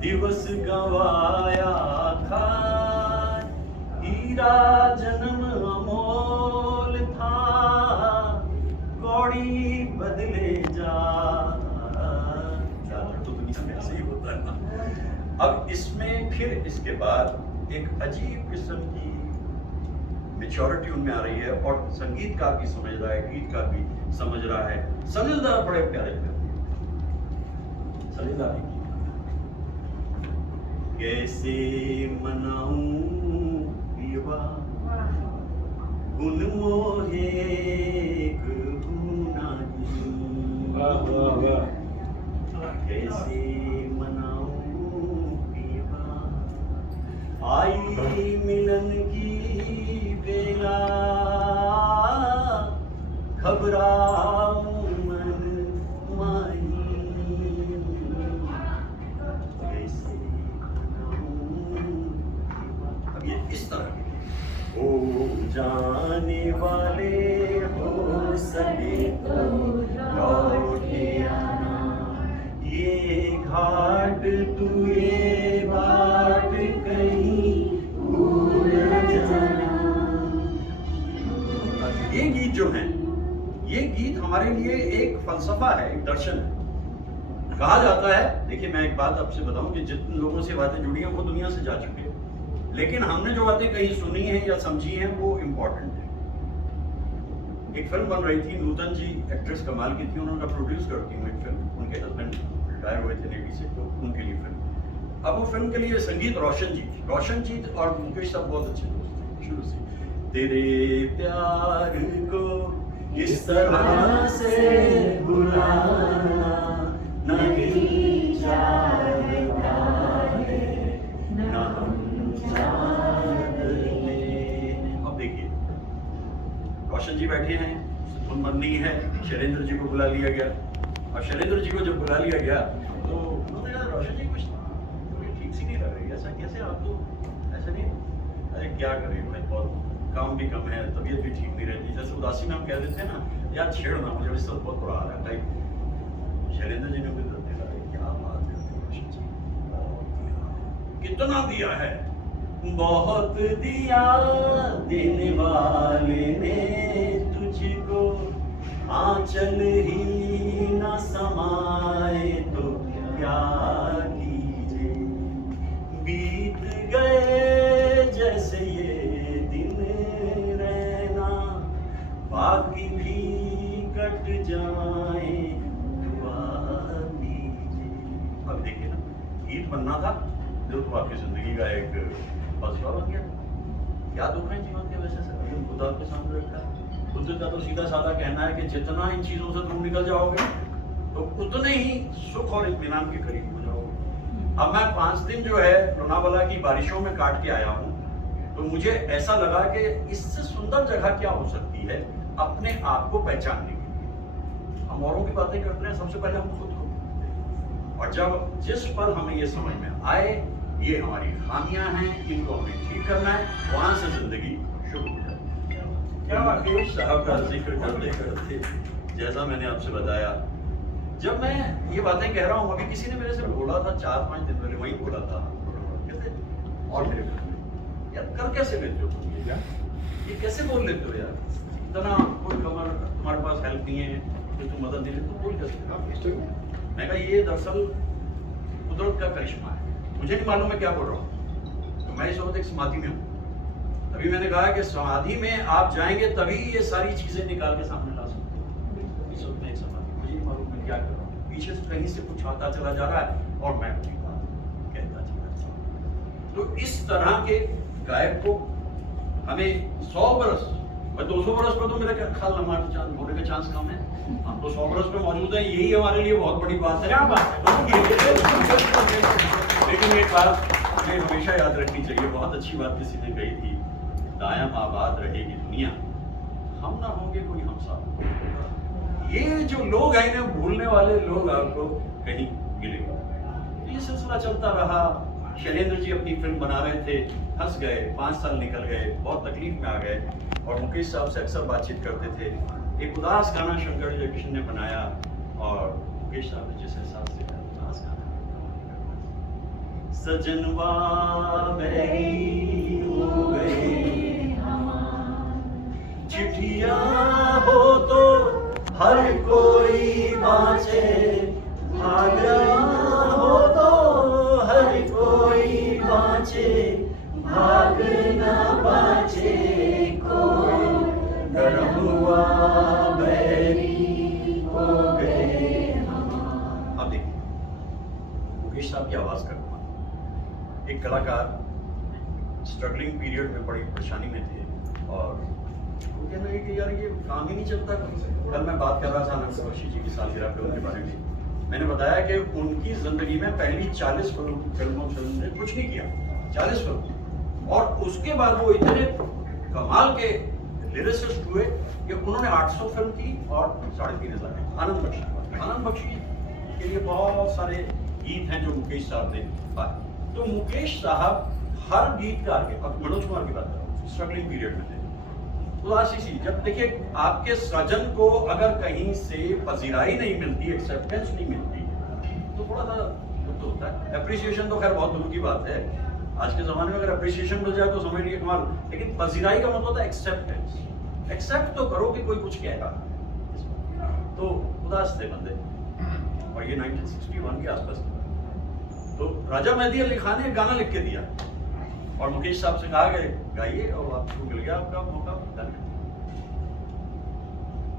दिवस गवाया था, हीरा जन्म अमोल था, कौड़ी बदले जा। तो दुनिया में ऐसे ही होता है ना। अब इसमें फिर इसके बाद एक अजीब किस्म की मैच्योरिटी उनमें आ रही है, और संगीत का भी समझ रहा है, गीत का भी समझ रहा है। सलिलदार बड़े प्यारे प्यारे सलिलदार कैसे मनाऊं गुन मोहे कैसे मनाऊं आई मिलन की बेला, घबराऊं मन माही कैसे मनाऊं। अब ये इस तरह की ओ जाने वाले हो सके तो लौटे आना, ये घाट तू ये बाट कहीं भूल न जाना। ये गीत जो है, ये गीत हमारे लिए एक फलसफा है, एक दर्शन है। कहा जाता है, देखिए मैं एक बात आपसे बताऊं कि जितने लोगों से बातें जुड़ी हैं वो दुनिया से जा चुके हैं, लेकिन हमने जो बातें कहीं सुनी हैं या समझी हैं वो इम्पोर्टेंट है। एक फिल्म बन रही थी, नूतन जी एक्ट्रेस कमाल की थी, उन्होंने प्रोड्यूस करती हूँ एक फिल्म, उनके हस्बैंड रिटायर हुए थे नेवी से, तो उनके लिए फिल्म। अब वो फिल्म के लिए संगीत रोशन जी थी। रोशन जी और मुकेश साहब बहुत अच्छे दोस्त थे शुरू से। तेरे प्यार को इस तरह से बुलाना नहीं चाहता है ना हम चाहते। अब देखिए रोशन जी बैठे हैं, धुन बननी है, शैलेंद्र जी को बुला लिया गया, और शैलेंद्र जी को जब बुला लिया गया तो उन्होंने कहा रोशन जी कुछ ठीक सी नहीं लग रही, ऐसा कैसे आप तो ऐसा नहीं। अरे क्या करें भाई, बहुत काम भी कम है, तबीयत भी ठीक नहीं रहती, जैसे उदासी में हम कह देते हैं ना, यार छेड़ना मुझे इस वक्त बहुत बुरा आ रहा है टाइप। शैलेंद्र जी ने भी देखा, क्या बात है, कितना दिया है, बहुत दिया देने वाले ने तुझको, आंचल ही न समाया क्या कीजिए, बीत गए जैसे ये दिन रहना, बाकी भी कट जाए, दुआ कीजिए। अब देखिए ना, गीत बनना था जो तो आपकी जिंदगी का एक फलसफा बन गया। क्या दुख है जीवन के वजह से, खुद आपके सामने रखा है। बुद्ध का तो सीधा साधा कहना है कि जितना इन चीजों से तुम निकल जाओगे तो उतने ही सुख और इत्मीनान के करीब हो जाओगे। अब मैं 5 दिन जो है लोनावाला की बारिशों में काट के आया हूँ, तो मुझे ऐसा लगा कि इससे सुंदर जगह क्या हो सकती है अपने आप को पहचानने के लिए। हम औरों की बातें करते हैं, सबसे पहले हम खुद को। और जब जिस पल हमें ये समझ में आए ये हमारी खामियां हैं, इनको हमें ठीक करना है, वहां से जिंदगी शुरू हो जाती है। क्या मुकेश साहब का जिक्र करते करते जैसा मैंने आपसे बताया, जब मैं ये बातें कह रहा हूँ, अभी किसी ने मेरे से बोला था 4-5 दिन पहले, वही बोला था, कहते और मेरे यार कर कैसे लेते हो तुम ये कैसे बोल लेते हो यार, इतना कोई कमर तुम्हारे पास हेल्प नहीं है कि तुम मदद नहीं लेते, तो बोल कैसे? मैं कहा ये दरअसल कुदरत का करिश्मा है, मुझे नहीं मालूम मैं क्या बोल रहा हूँ। तो मैं इस वक्त एक समाधि में हूँ। तभी मैंने कहा कि समाधि में आप जाएंगे तभी ये सारी चीजें निकाल के सामने ला सकते हो। इस वक्त में एक समाधि, मुझे नहीं मालूम मैं क्या कर रहा हूँ, पीछे से कहीं से कुछ आता चला जा रहा है और मैं अपनी बात कहता चला जा रहा हूँ। तो इस तरह के गायक को हमें 100 बरस, 200 बरस पर तो मेरा ख्याल होने का चांस कम है, हम तो 100 बरस पे मौजूद हैं, यही हमारे लिए बहुत बड़ी बात है। क्या बात है? लेकिन एक बात हमें हमेशा याद रखनी चाहिए, बहुत अच्छी बात किसी ने कही थी, दायां आबाद रहेगी दुनिया, हम ना होंगे कोई हम साथ। ये जो लोग हैं ना, भूलने वाले लोग आपको कहीं मिलेंगे। ये सिलसिला चलता रहा। शैलेंद्र जी अपनी फिल्म बना रहे थे, फंस गए, 5 साल निकल गए, बहुत तकलीफ में आ गए, और मुकेश साहब से अक्सर बातचीत करते थे। एक उदास गाना शंकर जयकिशन ने बनाया और मुकेश साहब ने जिस एहसास से उदास गाना, सजनवा मेरी हो गए चिट्ठिया हो तो हर कोई बाँचे, भाग्या हो तो हर कोई बाँचे, भाग ना बाँचे कोई, गरम हुआ बैरी हो गए हम। अब देखिए मुकेश साहब की आवाज का कमाल। एक कलाकार स्ट्रगलिंग पीरियड में बड़ी परेशानी में थे और वो कह रहे कि यार ये काम ही नहीं चलता। कल मैं बात कर रहा था अनंत बख्शी जी की सालगिरह फिल्म के बारे में, मैंने बताया कि उनकी जिंदगी में पहली 40 फिल्मों ने कुछ नहीं किया, 40 फिल्म, और उसके बाद वो इतने कमाल के लिरिसिस्ट हुए कि उन्होंने 800 फिल्म की और 3,500 आनंद बख्शी के लिए बहुत सारे गीत हैं जो मुकेश साहब ने गाए। तो मुकेश साहब हर गीतकार के, अब मनोज कुमार की बात कर रहा हूँ, स्ट्रगलिंग पीरियड में थे, उदासी सी। जब देखिए आपके सृजन को अगर कहीं से पजीराई नहीं मिलती, एक्सेप्टेंस नहीं मिलती, तो थोड़ा सा दुख तो होता है। एप्रिसिएशन तो खैर बहुत दूर की बात है, आज के जमाने में अगर एप्रिसिएशन मिल जाए तो समझ लीजिए कमाल, लेकिन पजीराई का मतलब होता है एक्सेप्टेंस। एक्सेप्ट तो करो कि कोई कुछ कहेगा, तो उदास थे बंदे। और ये 1961 के आसपास था। तो राजा मेहदी अली खान ने गाना लिख के दिया और मुकेश साहब से कहा कि गाइए, और आपको मिल गया आपका मौका।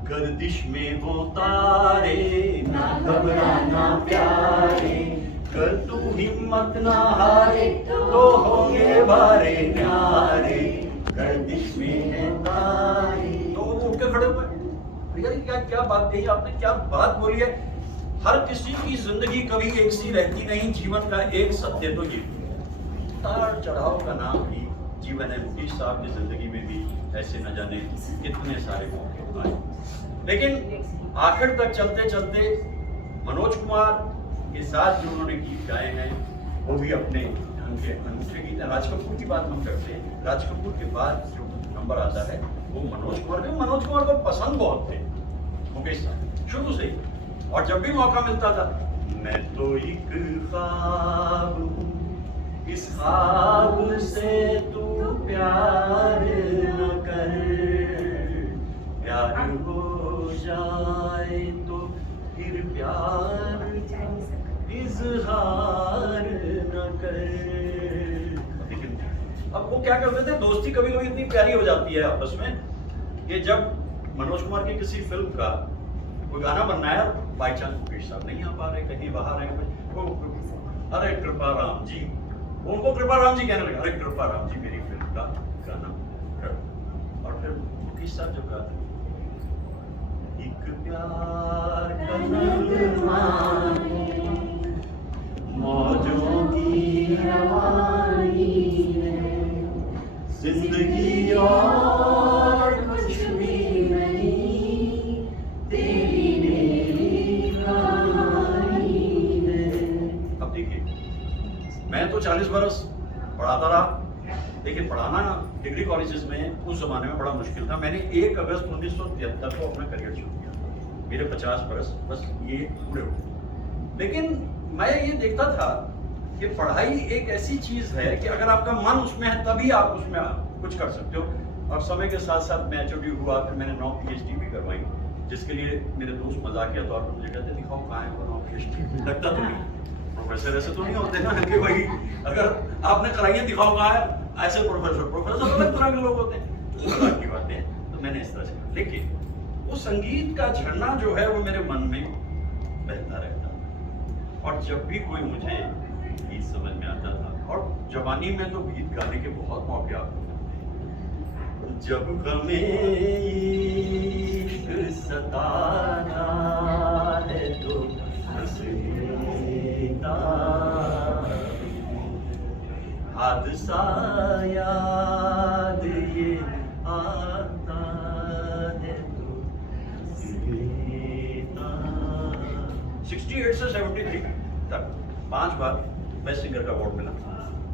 गर्दिश में वो तारे, ना घबराना प्यारे, कर तू हिम्मत ना हारे, तो होंगे बारे न्यारे, गर्दिश में है तारे। तो वो उठ के खड़े हुए, भैया क्या बात कही आपने, क्या बात बोली है। हर किसी की जिंदगी कभी एक सी रहती नहीं, जीवन का एक सत्य तो ये, उतार चढ़ाव का नाम ही जीवन है। मुकेश साहब की जिंदगी में भी ऐसे न जाने कितने सारे मौके आए, लेकिन आखिर तक चलते चलते मनोज कुमार के साथ जो उन्होंने गीत गाए हैं वो भी अपने ढंग के अनूठे गीत हैं। राज कपूर की बात हम करते हैं, राज कपूर के बाद जो नंबर आता है वो मनोज कुमार के। मनोज कुमार को पसंद बहुत थे मुकेश साहब शुरू से ही, और जब भी मौका मिलता था, मैं तो एक ख्वाब हूँ, इस ख्वाब से तू प्यार न कर, प्यार हो जाए तो फिर प्यार इजहार वो क्या करते थे, दोस्ती कभी कभी इतनी प्यारी हो जाती है आपस में कि जब मनोज कुमार की किसी फिल्म का कोई गाना बनना है, बाई चांस मुकेश साहब नहीं आ पा रहे, कहीं बाहर हैं, अरे कृपा राम जी, उनको कृपा राम जी कहने लगे, अरे कृपा राम जी मेरी फिल्म का गाना कर। और फिर मुकेश साहब जब गाते, एक प्यार का नगमा मौजों की रवानी है, जिंदगी और कुछ भी नहीं, तेरी मेरी कहानी है। अब देखिए, मैं तो 40 बरस पढ़ाता रहा। देखिए, पढ़ाना डिग्री कॉलेजेस में उस जमाने में बड़ा मुश्किल था। मैंने 1 अगस्त 1973 को अपना करियर शुरू किया। मेरे 50 बरस बस ये पूरे हो। लेकिन मैं ये देखता था कि पढ़ाई एक ऐसी चीज है कि अगर आपका मन उसमें है तभी आप उसमें कुछ कर सकते हो। और समय के साथ साथ मैं HOD हुआ, फिर मैंने 9 PhD भी करवाई, जिसके लिए मेरे दोस्त मजाकिया तौर पर मुझे कहते दिखाओ कहाँ है वो 9 PhD। लगता तो नहीं, प्रोफेसर ऐसे तो नहीं होते ना कि भाई अगर आपने कराई है दिखाओ कहाँ है, ऐसे प्रोफेसर अलग तरह के लोग होते हैं, वो मजाक की बातें हैं। तो मैंने इस तरह से, लेकिन वो संगीत का झरना जो है वो मेरे मन में बहता रहता। और जब भी कोई मुझे गीत समझ में आता था, और जवानी में तो गीत गाने के बहुत मौके आते थे, जब गमे इश्क सताता है तो हंस लेता, हादसा याद ये आता है तो हंस लेता। 68 से 73 तक 5 बार बेस्ट सिंगर का अवार्ड मिला।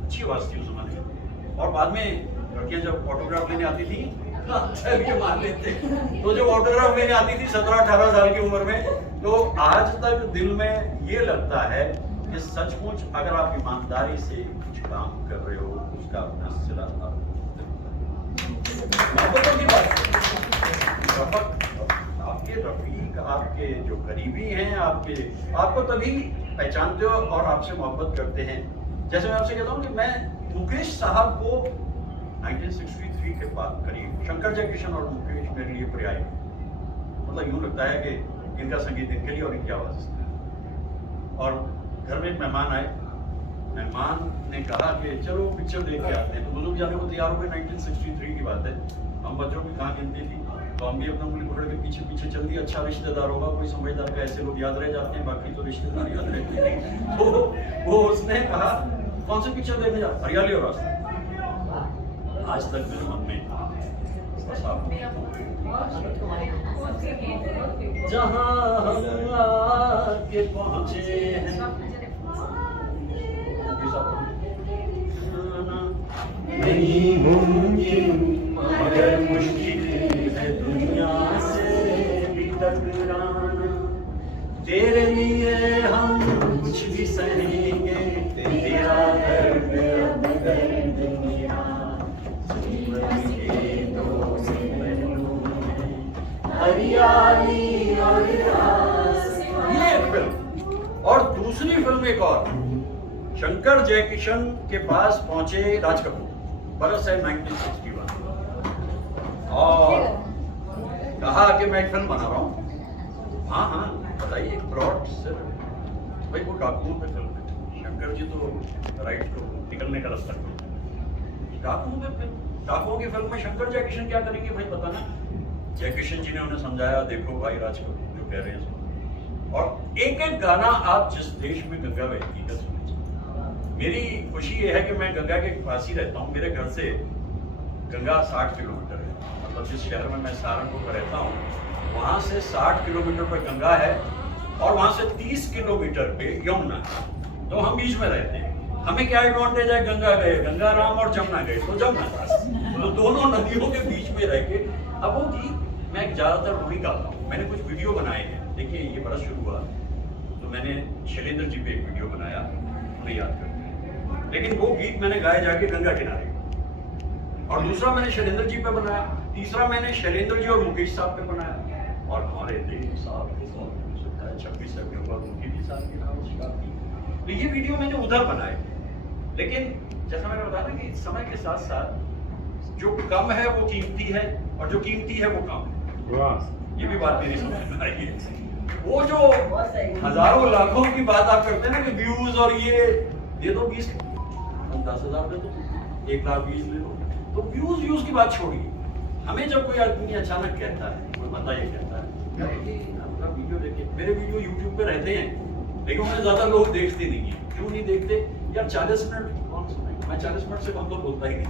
अच्छी आवाज थी उस जमाने में। और बाद में लड़कियां जब ऑटोग्राफ लेने आती थी के मार लेते, तो जब ऑटोग्राफ लेने आती थी 17-18 साल की उम्र में, तो आज तक दिल में ये लगता है कि सचमुच अगर आप ईमानदारी से कुछ काम कर रहे हो, उसका अपना सिला आपके रफीक, आपके जो करीबी हैं, आपको तभी पहचानते हो और आपसे मोहब्बत करते हैं। जैसे मैं आपसे कहता हूँ कि मैं मुकेश साहब को 1963 के बाद करीब, शंकर जयकिशन और मुकेश मेरे लिए पर्याय, मतलब यूं लगता है कि इनका संगीत इनके लिए और इनकी आवाज इस तरह। और घर में एक मेहमान आए, मेहमान ने कहा कि चलो पिक्चर देख के आते हैं, तो बुजुर्ग जाने को तैयार हो गए। 1963 की बात है, हम बच्चों की कहाँ गिनती थी, तो हम भी अपना उंगली पकड़ के पीछे पीछे चल दिए। अच्छा रिश्तेदार होगा, कोई समझदार का, ऐसे लोग याद रह जाते हैं, बाकी तो रिश्तेदार याद रहते नहीं। तो वो उसने कहा कौन सी पिक्चर देखने जा, हरियाली और रास्ता। आज तक मेरे मन में जहाँ हम आके पहुँचे हैं, नहीं मुमकिन मगर मुश्किल है दुनिया से भी टकराना, तेरे लिए हम कुछ भी सहेंगे, तेरा दर्द अब दर्द मेरा, जीवन के दो पहलू हैं, हरियाली और रास्ता। ये फिल्म। और दूसरी फिल्म एक और, शंकर जयकिशन के पास पहुंचे राज कपूर, बरस है 1961, और कहा कि मैं एक फिल्म बना रहा हूँ। हाँ हाँ बताइए, ब्रॉड सर, भाई वो डाकुओं पे फिल्म है, शंकर जी तो राइट को निकलने का रास्ता खोल, डाकुओं पे फिल्म, डाकुओं की फिल्म में शंकर जयकिशन क्या करेंगे भाई पता ना। जयकिशन जी ने उन्हें समझाया, देखो भाई राज कपूर जो कह रहे हैं, और एक एक गाना आप जिस देश में गंगा बहती है सुनिए। मेरी खुशी ये है कि मैं गंगा के पास ही रहता हूँ, मेरे घर से गंगा 60 किलोमीटर है, मतलब जिस शहर में मैं सहारनपुर में रहता हूँ वहाँ से 60 किलोमीटर पर गंगा है, और वहाँ से 30 किलोमीटर पे यमुना है, तो हम बीच में रहते हैं। हमें क्या एडवांटेज है, गंगा गए, गंगा राम और जमुना गए तो जमुना पास, तो दोनों नदियों के बीच में रह के। अब वो गीत मैं ज़्यादातर वही गाता हूँ, मैंने कुछ वीडियो बनाए हैं। देखिए ये बरस शुरू हुआ तो मैंने शैलेंद्र जी पे एक वीडियो बनाया, उन्हें याद करके, लेकिन वो गीत मैंने गाए जाके गंगा किनारे, और दूसरा मैंने शैलेंद्र जी पे बनाया, तीसरा मैंने शैलेंद्र जी और मुकेश साहब पे बनाया, और हमारे देव साहब 26 अक्टूबर उनकी भी साल की। तो ये वीडियो मैंने उधर बनाए, लेकिन जैसा मैंने बताया ना कि समय के साथ साथ जो कम है वो कीमती है और जो कीमती है वो कम है। ये भी बात मेरी समझ में आई है। वो जो हजारों लाखों की बात आप करते हैं ना कि व्यूज और ये दे दो 20 10,000 दे दो 1 लाख 20 ले लो, तो व्यूज की बात छोड़िए। हमें जब कोई आदमी अचानक कहता है, कोई बंदा ये कहता है आपका वीडियो देखिए, मेरे वीडियो यूट्यूब पे रहते हैं लेकिन उन्हें ज्यादा लोग देखते नहीं है। क्यों नहीं देखते यार? 40 मिनट कौन सुनेगा? मैं 40 मिनट से कम तो बोलता ही नहीं।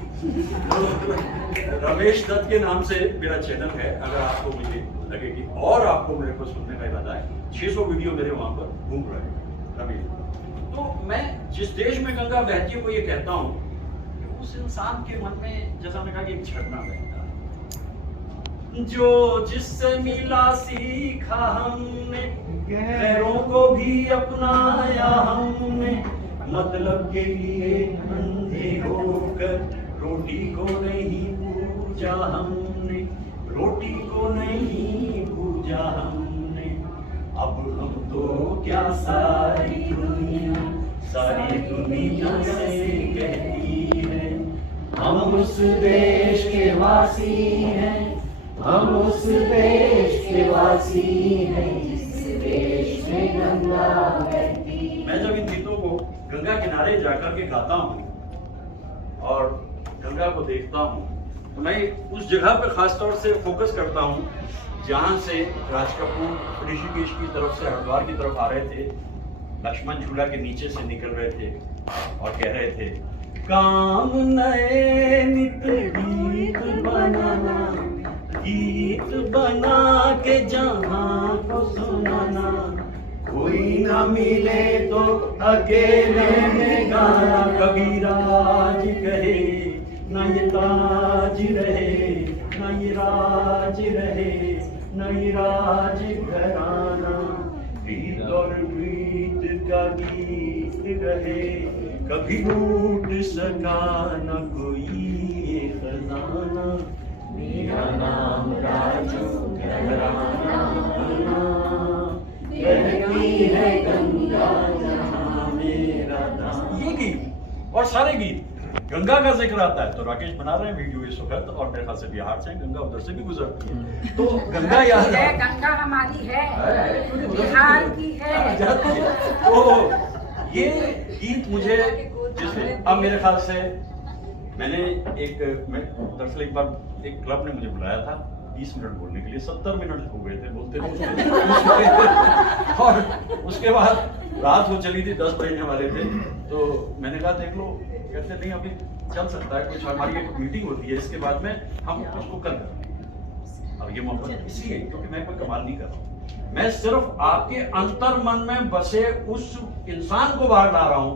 रमेश दत्त के नाम से मेरा चैनल है, अगर आपको मुझे लगे कि और आपको मेरे को सुनने का इरादा है, 600 वीडियो मेरे वहां पर घूम रहे हैं रमेश। तो मैं जिस देश में गंगा बहती है वो ये कहता हूँ कि उस इंसान के मन में, जैसा मैंने कहा कि एक झरना बहता है, जो जिससे मिला सीखा हमने, गैरों को भी अपनाया हमने, मतलब के लिए अंधे होकर रोटी को नहीं पूजा हमने, रोटी को नहीं पूजा हमने। अब हम तो क्या सारी दुनिया से कहती है, हम उस देश के वासी हैं, हम उस देश के वासी हैं जिस देश में गंगा बहती। मैं जब इन गीतों को गंगा किनारे जाकर के गाता हूँ और गंगा को देखता हूँ, तो मैं उस जगह पर खास तौर से फोकस करता हूँ जहाँ से राज कपूर ऋषिकेश की तरफ से हरिद्वार की तरफ आ रहे थे, लक्ष्मण झूला के नीचे से निकल रहे थे और कह रहे थे, काम नए नित गीत बनाना, गीत बना के जहाँ को सुनाना, कोई ना मिले तो अकेले में गाना। कबीराज कहे न ये ताज रहे, न ये राज रहे, न ये राज घराना, गीत और गीत का गीत रहे, कभी लूट सका न कोई ये खजाना। मेरा नाम राजू घराना, कहती है गंगा जहाँ मेरा दाम। ये गीत और सारे गीत गंगा का जिक्र आता है, तो राकेश बना रहे हैं वीडियो इस वक्त और मेरे ख्याल से बिहार से गंगा उधर से भी गुजरती है, तो गंगा याद है, गंगा हमारी है, बिहार की है। तो ये गीत मुझे जिसमें अब मेरे ख्याल से मैंने दरअसल एक बार एक क्लब ने मुझे बुलाया था 20 मिनट बोलने के लिए, 70 मिनट हो गए थे बोलते और उसके बाद रात हो चली थी, 10 बजने वाले थे, तो मैंने कहा देख लो, कहते नहीं अभी चल सकता है, कुछ हमारी एक मीटिंग होती है, इसके बाद में हम उसको कल करेंगे। अब ये मोहब्बत इसलिए क्योंकि मैं कोई कमाल नहीं कर रहा हूँ, मैं सिर्फ आपके अंतर मन में बसे उस इंसान को बाहर ला रहा हूँ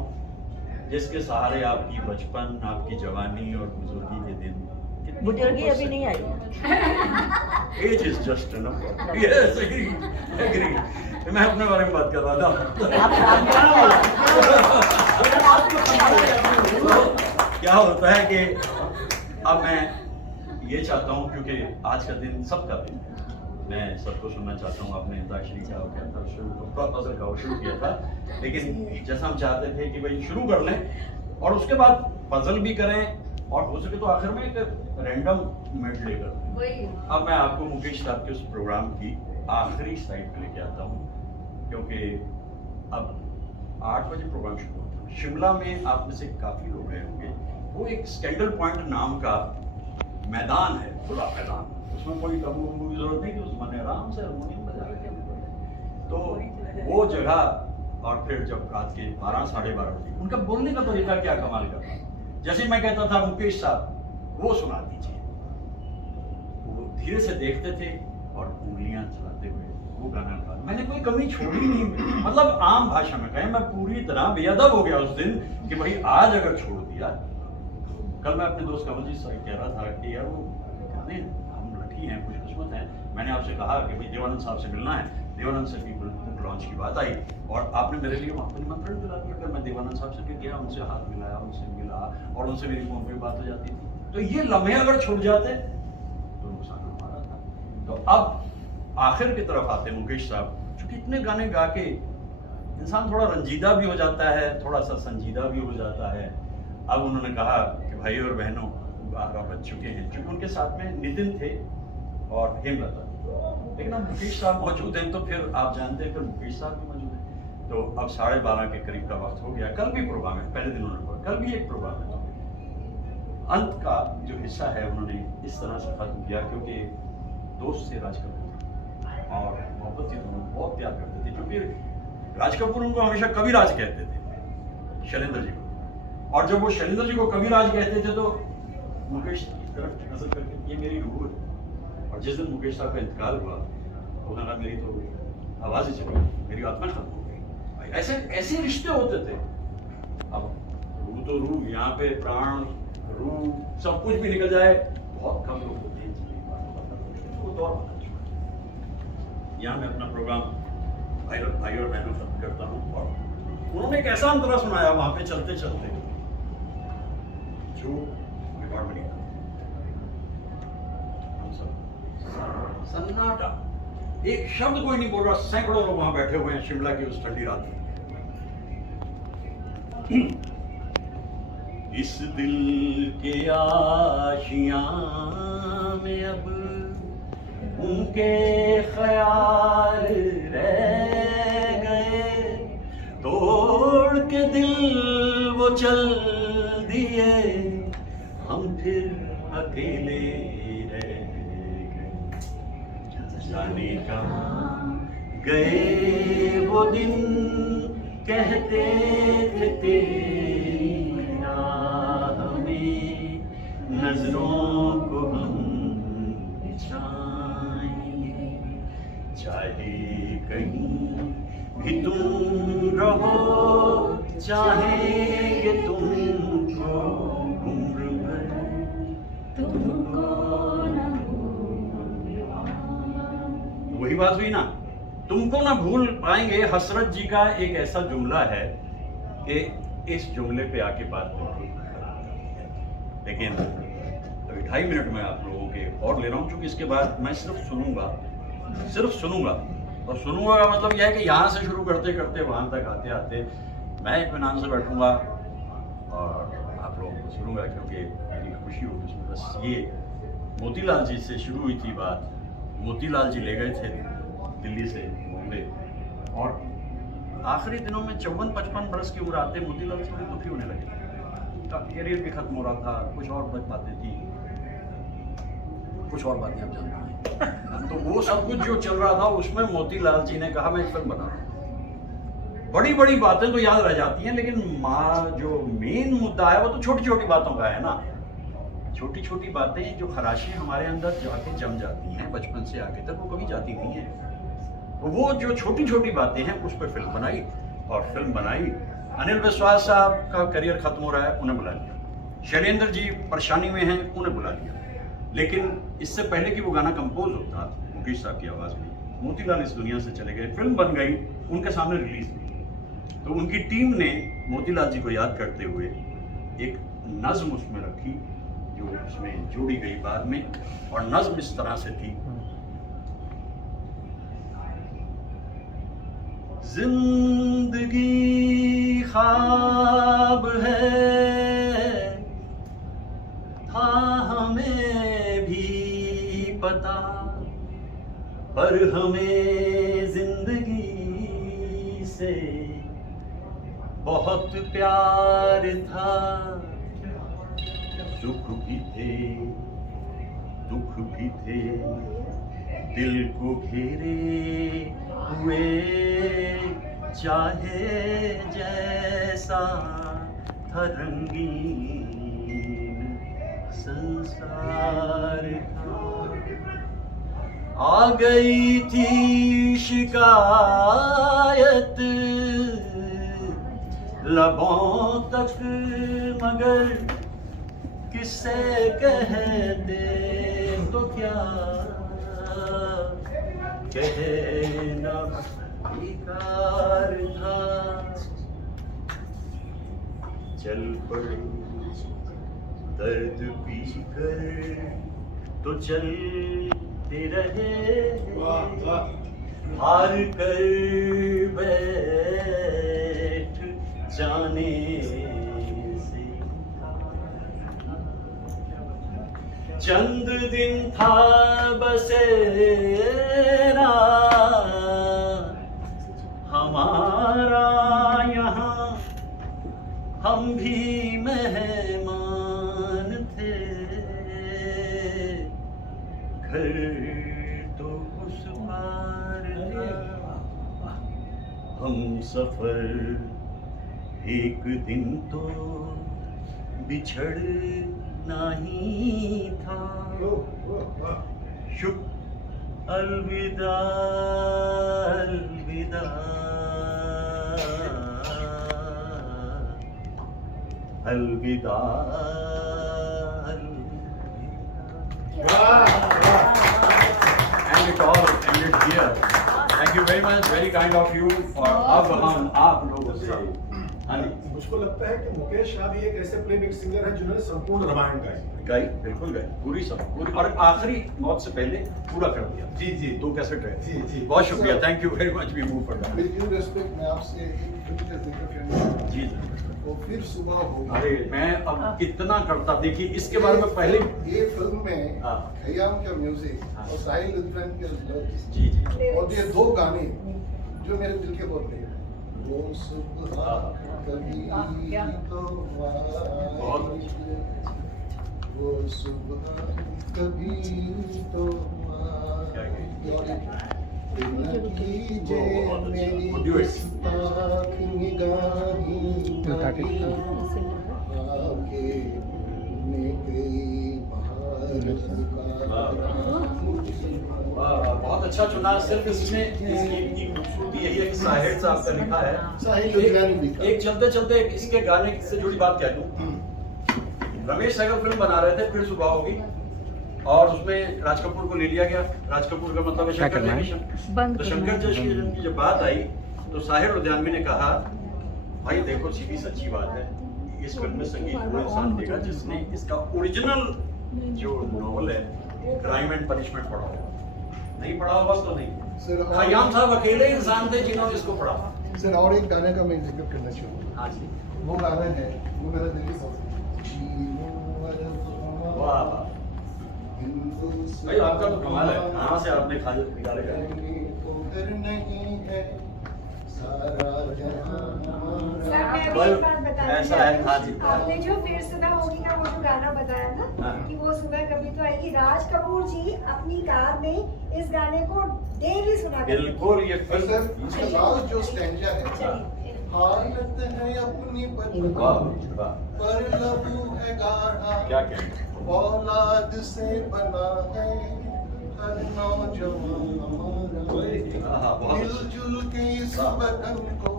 जिसके सहारे आपकी बचपन, आपकी जवानी और बुजुर्गी के दिन। बुजुर्गी अभी नहीं आई। Age is just a number. Yes, agree. मैं अपने बारे में बात कर रहा था। क्या होता है कि अब मैं ये चाहता हूँ, क्योंकि आज का दिन सबका दिन है, मैं सबको सुनना चाहता हूँ। आपने अंताक्षरी का क्या था शुरू किया था, लेकिन जैसा हम चाहते थे कि भाई शुरू कर लें और उसके बाद पजल भी करें और हो सके तो आखिर में एक रैंडम मेडले कर दें। अब मैं आपको मुकेश साहब के उस प्रोग्राम की आखिरी साइड पे लेके आता हूँ, क्योंकि अब 8 बजे प्रोग्राम शुरू होता है। शिमला में आप में से काफी लोग गए होंगे, वो एक स्कैंडल पॉइंट नाम का मैदान है, खुला मैदान, उसमें कोई तंबू वंबू की जरूरत नहीं कि उसमें आराम से हारमोनियम बजा के तो वो जगह। और फिर जब रात के 12 साढ़े 12 बजे उनका बोलने का तरीका क्या कमाल का था। जैसे मैं कहता था मुकेश साहब वो सुना दीजिए, वो धीरे से देखते थे और उंगलियां चलाते हुए वो गाना गा। मैंने कोई कमी छोड़ी नहीं, मतलब आम भाषा में कहें मैं पूरी तरह बेअदब हो गया उस दिन कि भाई आज अगर छोड़ दिया। कल मैं अपने दोस्त कमलजीत से कह रहा था कि यार वो गाने हम लकी हैं, खुशकिस्मत हैं। मैंने आपसे कहा कि भाई देवानंद साहब से मिलना है, देवानंद से भी बुक लॉन्च की बात आई और आपने मेरे लिए वहाँ पर निमंत्रण दिला दिया। मैं देवानंद साहब से भी गया, उनसे हाथ मिलाया, उनसे मिला और उनसे मेरी फोन पे बात हो जाती थी। तो ये लम्हे अगर छूट जाते तो नुकसान हमारा था। तो अब आखिर की तरफ आते मुकेश साहब, चूंकि इतने गाने गा के इंसान थोड़ा रंजीदा भी हो जाता है, थोड़ा सा संजीदा भी हो जाता है अब उन्होंने कहा कि भाई और बहनों 12 बज चुके हैं, क्योंकि उनके साथ में नितिन थे और हेमलता, लेकिन अब मुकेश साहब मौजूद हैं तो फिर आप जानते हैं फिर मुकेश साहब भी मौजूद हैं, तो अब 12:30 के करीब का वक्त हो गया। कल भी प्रोग्राम है, पहले दिन उन्होंने बोला कल भी एक प्रोग्राम है, तो अंत का जो हिस्सा है उन्होंने इस तरह से खत्म किया, क्योंकि दोस्त थे राज कपूर और मोहब्बत थी, दोनों बहुत प्यार करते थे, क्योंकि राज कपूर उनको हमेशा कविराज कहते थे शैलेंद्र जी को, और जब वो शैलेंद्र जी को कविराज कहते थे तो मुकेश की तरफ नजर करके ये मेरी रूह है, और जिस दिन मुकेश साहब का इंतकाल हुआ तो उन्होंने कहा मेरी तो आवाज ही चली, मेरी आत्मा खत्म हो गई। ऐसे ऐसे रिश्ते होते थे। अब रूह तो रूह, यहाँ पे प्राण रूह सब कुछ भी निकल जाए, बहुत कम लोग होते हैं वो दौर बना चुका है। यहाँ मैं अपना प्रोग्राम भाई और बहनों खत्म करता हूँ, और उन्होंने एक ऐसा अंतरा सुनाया वहां पे चलते चलते जो रिकॉर्ड में नहीं था। हम सब सन्नाटा, एक शब्द कोई नहीं बोल रहा, सैकड़ों लोग वहां बैठे हुए हैं शिमला की उस ठंडी रात में। इस दिल के आशियां में अब उनके ख्याल रह गए, तोड़ के दिल वो चल दिए, हम फिर अकेले रह गए। जाने कहाँ गए वो दिन, कहते थे तेरी राह में नजरों को हम छाएंगे, चाहे कहीं भी तुम रहो, चाहेंगे तुमको उम्र भर, तुमको न वही बात हुई ना, तुमको ना भूल पाएंगे। हसरत जी का एक ऐसा जुमला है कि इस जुमले पे आके बात नहीं, लेकिन अभी 2.5 मिनट में आप लोगों के और ले रहा हूँ, क्योंकि इसके बाद मैं सिर्फ सुनूंगा, और सुनूंगा का मतलब यह है कि यहाँ से शुरू करते करते वहाँ तक आते आते मैं इत्मीनान से बैठूंगा और आप लोगों को सुनूंगा, क्योंकि मेरी खुशी होगी उसमें। बस ये मोतीलाल जी से शुरू हुई थी बात, मोतीलाल जी ले गए थे दिल्ली से बॉम्बे, और आखिरी दिनों में 54-55 बरस की उम्र आते मोतीलाल से भी दुखी होने लगे, उनका करियर भी खत्म हो रहा था, कुछ और बातें थी, कुछ और बातें आप जानते हैं। तो वो सब कुछ जो चल रहा था उसमें मोतीलाल जी ने कहा मैं एक फिल्म बना रहा हूँ। बड़ी बड़ी बातें तो याद रह जाती हैं, लेकिन जो मेन मुद्दा है वो तो छोटी छोटी बातों का है ना, छोटी छोटी बातें जो खराशें हमारे अंदर जाके जम जाती हैं बचपन से आगे तक, वो कभी जाती नहीं है। तो वो जो छोटी छोटी बातें हैं उस पर फिल्म बनाई, और फिल्म बनाई। अनिल विश्वास साहब का करियर खत्म हो रहा है, उन्हें बुला लिया। शैलेंद्र जी परेशानी में हैं, उन्हें बुला लिया। लेकिन इससे पहले कि वो गाना कंपोज होता मुकेश साहब की आवाज़ में, मोतीलाल इस दुनिया से चले गए, फिल्म बन गई, उनके सामने रिलीज हुई। तो उनकी टीम ने मोतीलाल जी को याद करते हुए एक नज़्म उसमें रखी जो उसमें जोड़ी गई बाद में, और नज़्म इस तरह से थी, जिंदगी ख्वाब है था हमें भी पता, पर हमें जिंदगी से बहुत प्यार था। सुख भी थे दुख भी थे, दिल को घेरे हुए, चाहे जैसा था रंगीन संसार था। आ गई थी शिकायत लबों तक, मगर किससे कह दे तो क्या कहना बेकार था। चल पड़े दर्द पी कर तो चलते रहे, हार कर बैठ जाने से चंद दिन था बसेरा हमारा यहाँ, हम भी मेहमान थे, घर तो उस पार था, हम सफर एक दिन तो बिछड़ना ही था। शुभ अलविदा अलविदा अलविदा And it all ended here. Thank you very much, very kind of you for अब हम आप लोगों से हाँ जी मुझको लगता है कि मुकेश शाह भी एक ऐसे प्लेबैक सिंगर है जिन्होंने संपूर्ण रामायण गाई, बिल्कुल गाई, पूरी सब पूरी, और आखिरी मौत से पहले पूरा कर दिया। जी जी 2 कैसेट रहे। जी, जी। बहुत शुक्रिया, thank you very much, we move for that. With due respect मैं आपसे एक फिल्म का जिक्र करना जी जी। वो फिर सुबह होगी। अरे मैं अब कितना करता, देखिए इसके बारे में पहले ये फिल्म में हाँ। खयाम का म्यूजिक हाँ। और साहिल लुधियाना के lyrics जी जी और ये 2 गाने जो मेरे दिल के बहुत थे। वो सुबह कभी तो आए, वो सुबह कभी तो आए, कीजे मेरी ताक निगाहें आके ने गई बहार बहुत अच्छा चुना। सिर्फ इसमें इसकी इतनी खूबसूरती यही है कि साहिर साहब का लिखा है। साहिल लुधियाना लिखा। एक चलते चलते इसके गाने से जुड़ी बात कह दूं, रमेश सहगल फिल्म बना रहे थे फिर सुबह होगी, और उसमें राज कपूर को ले लिया गया। राज कपूर का मतलब है शंकर जयकिशन। तो शंकर जयकिशन की जब बात आई तो साहिर लुधियानवी ने कहा भाई देखो सीधी सच्ची बात है, इस फिल्म में संगीत वो इंसान देगा जिसने इसका ओरिजिनल जो नॉवल है क्राइम एंड पनिशमेंट पढ़ा होगा। नहीं पढ़ा होगा तो नहीं। खयाम साहब अकेले इंसान थे जिन्होंने इसको पढ़ा। सर और एक गाने का मैं जिक्र करना चाहूँगा। हाँ जी वो गाना है, वो मेरा दिल की बहुत वाह वाह भाई, आपका तो कमाल है, कहाँ से आपने खाने निकाले गाने? नहीं है सारा जहां सर, मैं भी भाई, एक बात बताना ऐसा है, चाहती हूँ। हाँ जी। आपने जो फिर सुबह होगी का वो जो गाना बताया ना हाँ। कि वो सुबह कभी तो आएगी, राज कपूर जी अपनी कार में इस गाने को डेली सुना करते थे। बिल्कुल ये सर फिल्म इसका लास्ट जो स्टैंजा है, चलिए। हालत है अपनी वाह पर वाह लबू है गाढ़ा, क्या कहते औलाद से बना है हर नौजवान हमारा, हाँ, बहुत अच्छा। मिलजुल के इस वतन को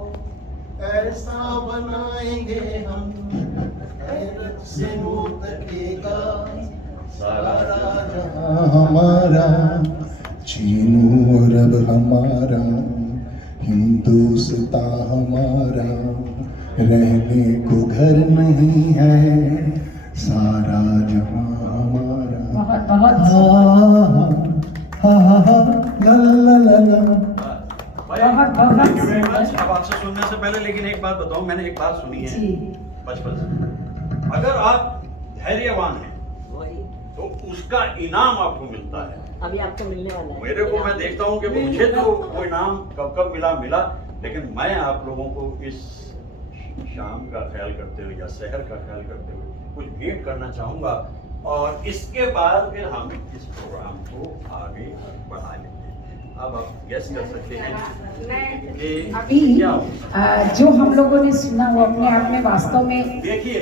ऐसा बनाएंगे हम, हैरत से मुँह तकेगा सारा जहां हमारा, चीनू अरब हमारा, हिंदुस्तां हमारा, रहने को घर नहीं है सारा जहां हमारा। बहुत बहुत ला ला ला ला ला। भाई बहुत थैंक यू वेरी मच। अब आपसे सुनने से पहले लेकिन एक बात बताऊं, मैंने एक बात सुनी है जी। बचपन से, अगर आप धैर्यवान हैं तो उसका इनाम आपको मिलता है। अभी आपको मिलने वाला है। मेरे को मैं देखता हूँ कि मुझे तो वो इनाम कब कब मिला, लेकिन मैं आप लोगों को इस शाम का ख्याल करते हुए या शहर का ख्याल करते हुए कुछ भेंट करना चाहूँगा, और इसके बाद फिर हम इस प्रोग्राम को आगे बढ़ा लेंगे। अब आप गेस कर सकते हैं कि अभी क्या हो। जो हम लोगों ने सुना वो अपने आप में वास्तव में देखिए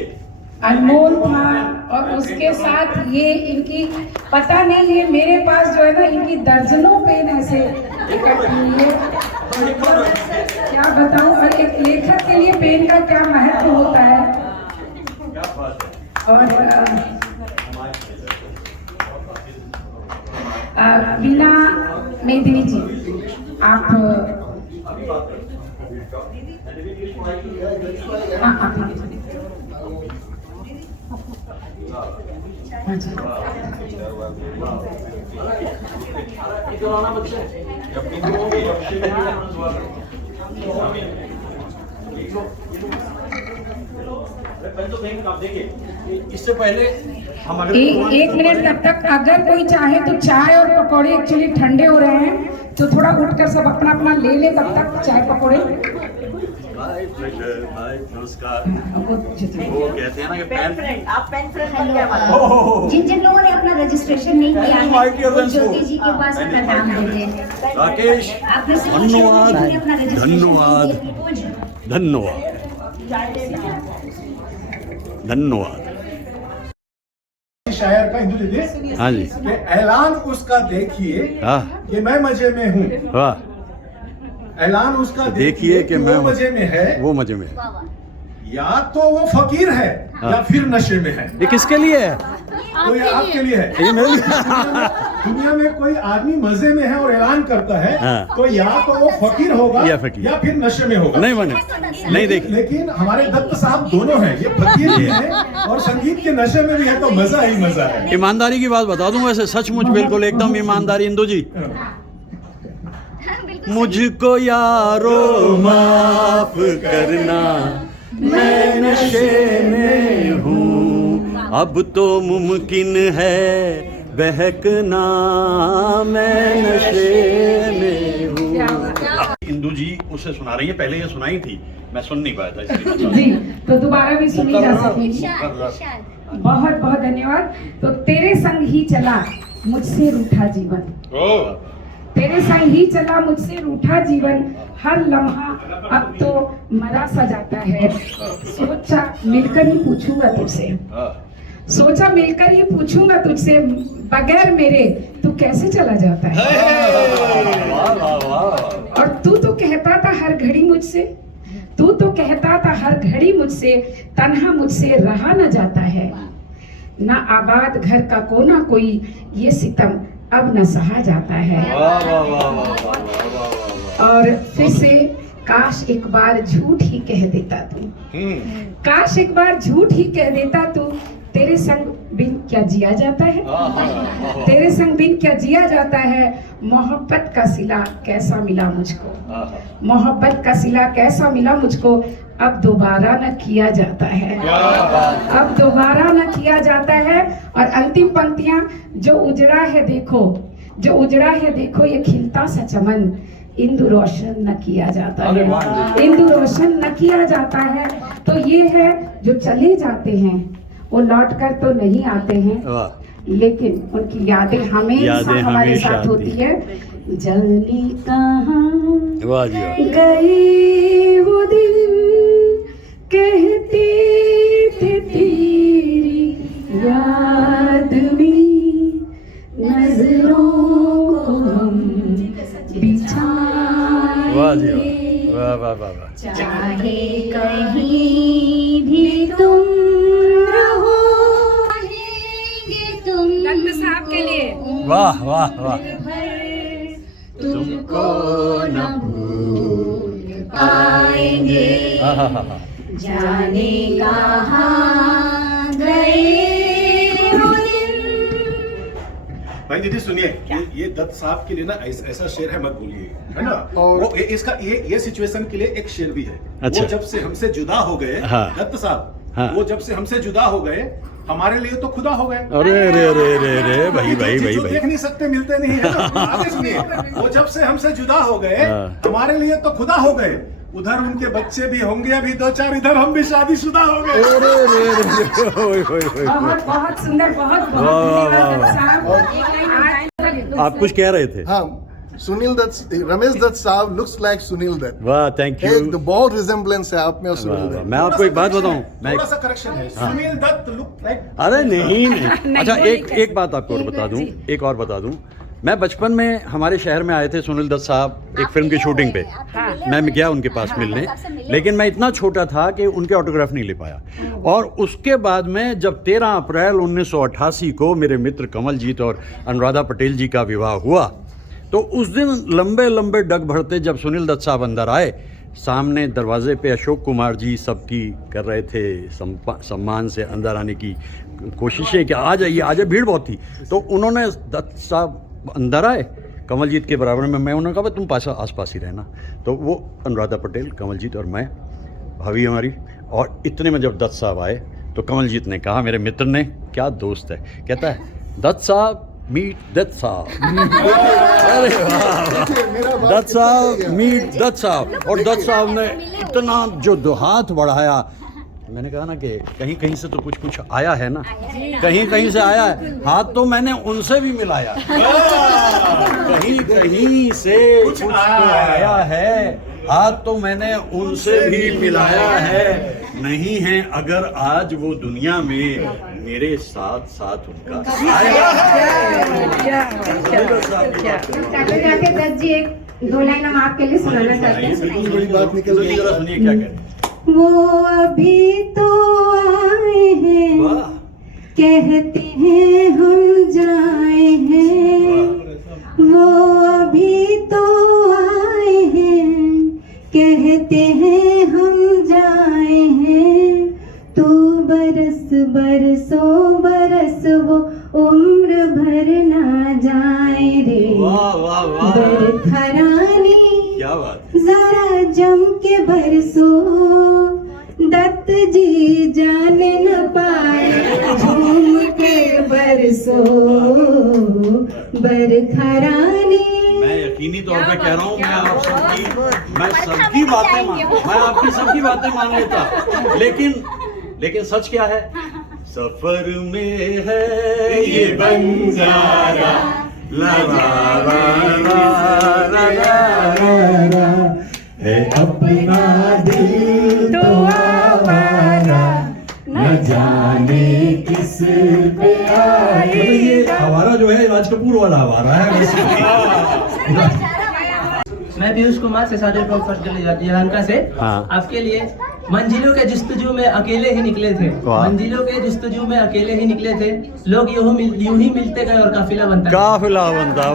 अनमोल था, और उसके साथ ये इनकी पता नहीं है, मेरे पास जो है ना इनकी दर्जनों पेन ऐसे इकट्ठी हुई है, क्या बताऊं। और एक लेखक के लिए पेन का क्या महत्व होता है। क्या बात है। और वीणा मेदिनी जी, आप अभी बात करें। हाँ आप हाँ जी। इधर बच्चे जब इंदु होंगे बच्चे में दुआ करो। अरे पहले तो कहीं आप देखिए, इससे पहले हम अगर एक मिनट, तब तक अगर कोई चाहे तो चाय और पकौड़े एक्चुअली ठंडे हो रहे हैं, तो थोड़ा उठकर सब अपना अपना ले ले, तब तक चाय पकौड़े। बाय प्लेजर, बाय नमस्कार। वो जितने- वो कहते हैं ना कि पेन फ्रेंड, आप पेन फ्रेंड बन गए हमारा। ओह, जिन जिन लोगों ने अपना रजिस्ट्रेशन नहीं किया है वो ज्योति जी के पास अपना नाम दे दें। राकेश, आपने से कुछ लोगों धन्यवाद, ने अपना registration धन्यवाद। नहीं किया। धन्यवाद, धन्यवाद। शायर का हिंदू दीदी हाँ जी, कि ऐलान उसका देखिए हाँ, कि मैं मजे में हूँ, वाह, ऐलान उसका देखिए कि मैं वो मजे में है, वो मजे में है। या तो वो फकीर है हाँ। या फिर नशे में है। ये किसके लिए है? तो ये आपके लिए है। ये मेरे लिए। दुनिया में कोई आदमी मजे में है और ऐलान करता है, हाँ। तो या तो वो फकीर होगा या फकीर। या फिर नशे में होगा। नहीं बने, नहीं देख। लेकिन हमारे दत्त साहब दोनों हैं, ये फकीर भी है और संगीत के नशे में भी है, तो मजा ही मजा है। ईमानदारी की बात बता दूं, वैसे सचमुच बिल्कुल एकदम ईमानदारी इंदु जी, मुझको यारो माफ करना, मैं नशे में हूँ, अब तो मुमकिन है बहकना, मैं नशे में हूँ। इंदु जी उसे सुना रही है, पहले ये सुनाई थी, मैं सुन नहीं पाया था इसलिए। जी, तो दोबारा भी सुनी जा सकेगी। बहुत बहुत धन्यवाद। तो तेरे संग ही चला मुझसे रूठा जीवन, तेरे संग ही चला मुझसे रूठा जीवन, हर लम्हा अब तो मरा सा जाता है, सोचा मिलकर ही पूछूंगा तुझसे, सोचा मिलकर ही पूछूंगा तुझसे, बगैर मेरे तू कैसे चला जाता है। और तू तो कहता था हर घड़ी मुझसे, तू तो कहता था हर घड़ी मुझसे, तन्हा मुझसे रहा न जाता है, ना आबाद घर का कोना कोई, ये सितम अब न सहा जाता है। और फिर से काश एक बार झूठ ही कह देता तू, काश एक बार झूठ ही कह देता तू, तेरे संग बिन क्या जिया जाता है, तेरे संग बिन क्या जिया जाता है, मोहब्बत का सिला कैसा मिला मुझको, मोहब्बत का सिला कैसा मिला मुझको, अब दोबारा न किया जाता है, अब दोबारा न किया जाता है। और अंतिम पंक्तियां, जो उजड़ा है देखो, जो उजड़ा है देखो ये खिलता सा चमन, इंदु रोशन न किया जाता है, इंदु रोशन न किया जाता है। तो ये है जो चले जाते हैं वो लौट कर तो नहीं आते हैं, लेकिन उनकी यादें हमेशा हमारे साथ होती है। जाने कहाँ गए वो दिन, कहते थे तेरी याद में नजरों को हम बिछाएंगे, चाहे कहीं भी तुम रहो, तुम दत्त साहब के लिए वाह वाह वाह। तुमको न भूल पाएंगे, जाने कहाँ गए वो दिन। भाई दीदी सुनिए, ये दत्त साहब के लिए ना ऐसा शेर है, मत भूलिए, है ना। और वो इसका ये सिचुएशन के लिए एक शेर भी है। अच्छा। वो जब से हमसे जुदा हो गए, हाँ। दत्त साहब, हाँ। वो जब से हमसे जुदा हो गए, हमारे लिए तो खुदा हो गए। अरे रे रे रे रे भाई भाई भाई जो भाई। देख नहीं सकते, मिलते नहीं है ना। आगे सुनिए, वो जब से हमसे जुदा हो गए, हाँ। हमारे लिए तो खुदा हो गए, उधर उनके बच्चे भी होंगे अभी 2-4, इधर हम भी शादीशुदा हो गए। अरे रे रे बहुत बहुत सुंदर, बहुत बहुत धन्यवाद साहब। आप कुछ कह रहे थे? हाँ, सुनील दत्त, रमेश दत्त साहब लुक्स लाइक सुनील दत्त। वाह, थैंक यू। एक बहुत रिजेम्बलेंस है आप में और सुनील दत्त। मैं आपको एक बात बताऊं, मैं थोड़ा सा करेक्शन है, सुनील दत्त लुक लाइक। अरे नहीं। अच्छा, एक बात आपको और बता दूं, एक और बता दूं, मैं बचपन में हमारे शहर में आए थे सुनील दत्त साहब एक फिल्म की शूटिंग पे, मैं गया उनके पास मिलने, लेकिन मैं इतना छोटा था कि उनके ऑटोग्राफ नहीं ले पाया। और उसके बाद में जब 13 अप्रैल 1988 को मेरे मित्र कमलजीत और अनुराधा पटेल जी का विवाह हुआ, तो उस दिन लंबे लंबे डग भरते जब सुनील दत्त साहब अंदर आए, सामने दरवाजे पे अशोक कुमार जी सबकी कर रहे थे सम्मान से अंदर आने की कोशिशें कि आ जाइए आ जाइए, भीड़ बहुत थी। तो उन्होंने दत्त साहब अंदर आए, कमलजीत के बराबर में मैं, उन्होंने कहा तुम पास आस पास ही रहना। तो वो अनुराधा पटेल, कमलजीत और मैं भाभी हमारी। और इतने में जब दत्त साहब आए तो कमलजीत ने कहा, मेरे मित्र ने, क्या दोस्त है, कहता है दत्त साहब मीट दत्त साहब। अरे वाह, दत्त साहब मीट दत्त साहब। और दत्त साहब ने इतना जो हाथ बढ़ाया, मैंने कहा ना कि कहीं कहीं से तो कुछ आया है ना, कहीं कहीं से आया है। हाथ तो मैंने उनसे भी मिलाया, कहीं कहीं से कुछ तो आया है, हाथ तो मैंने उनसे भी मिलाया है। नहीं है अगर आज वो दुनिया में, मेरे साथ साथ उनका जाते जाते दत्त जी एक 2 लाइन हम आपके लिए सुनाना चाहते हैं। बिल्कुल बड़ी बात निकल रही है, सुनिए क्या कह रहे हैं। वो अभी तो आए हैं, वाह, कहते हैं हम जाए हैं। वो अभी तो आए हैं, कहते हैं हम जाए हैं। तू बरस बरसों बरस वो उम्र भर ना जाए रे। वाह वाह वाह, बरखरानी क्या बात। जरा जम के बरसो, दत्त जी जान न पाए, झूम के बरसो बरखरानी। मैं यकीनी तौर पे कह रहा हूँ, मैं सबकी बातें मान लेता, लेकिन सच क्या है, सफर में है ये बंजारा, ला ला ला ला ला ला, है अपना दिल तो आवारा, न जाने किस पे आए। ये आवारा जो है राज कपूर वाला आवारा है। मैं पीयूष कुमार सेसाडर फ्रॉम फर्स्ट यलहंका से। हाँ। आपके लिए मंजिलों के जस्तजू में अकेले ही निकले थे, मंजिलों के जस्तजू में अकेले ही निकले थे, लोग यूं ही मिलते गए और काफिला बनता। वाह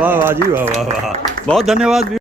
वाह वाह जी, वाह वाह वाह, बहुत धन्यवाद।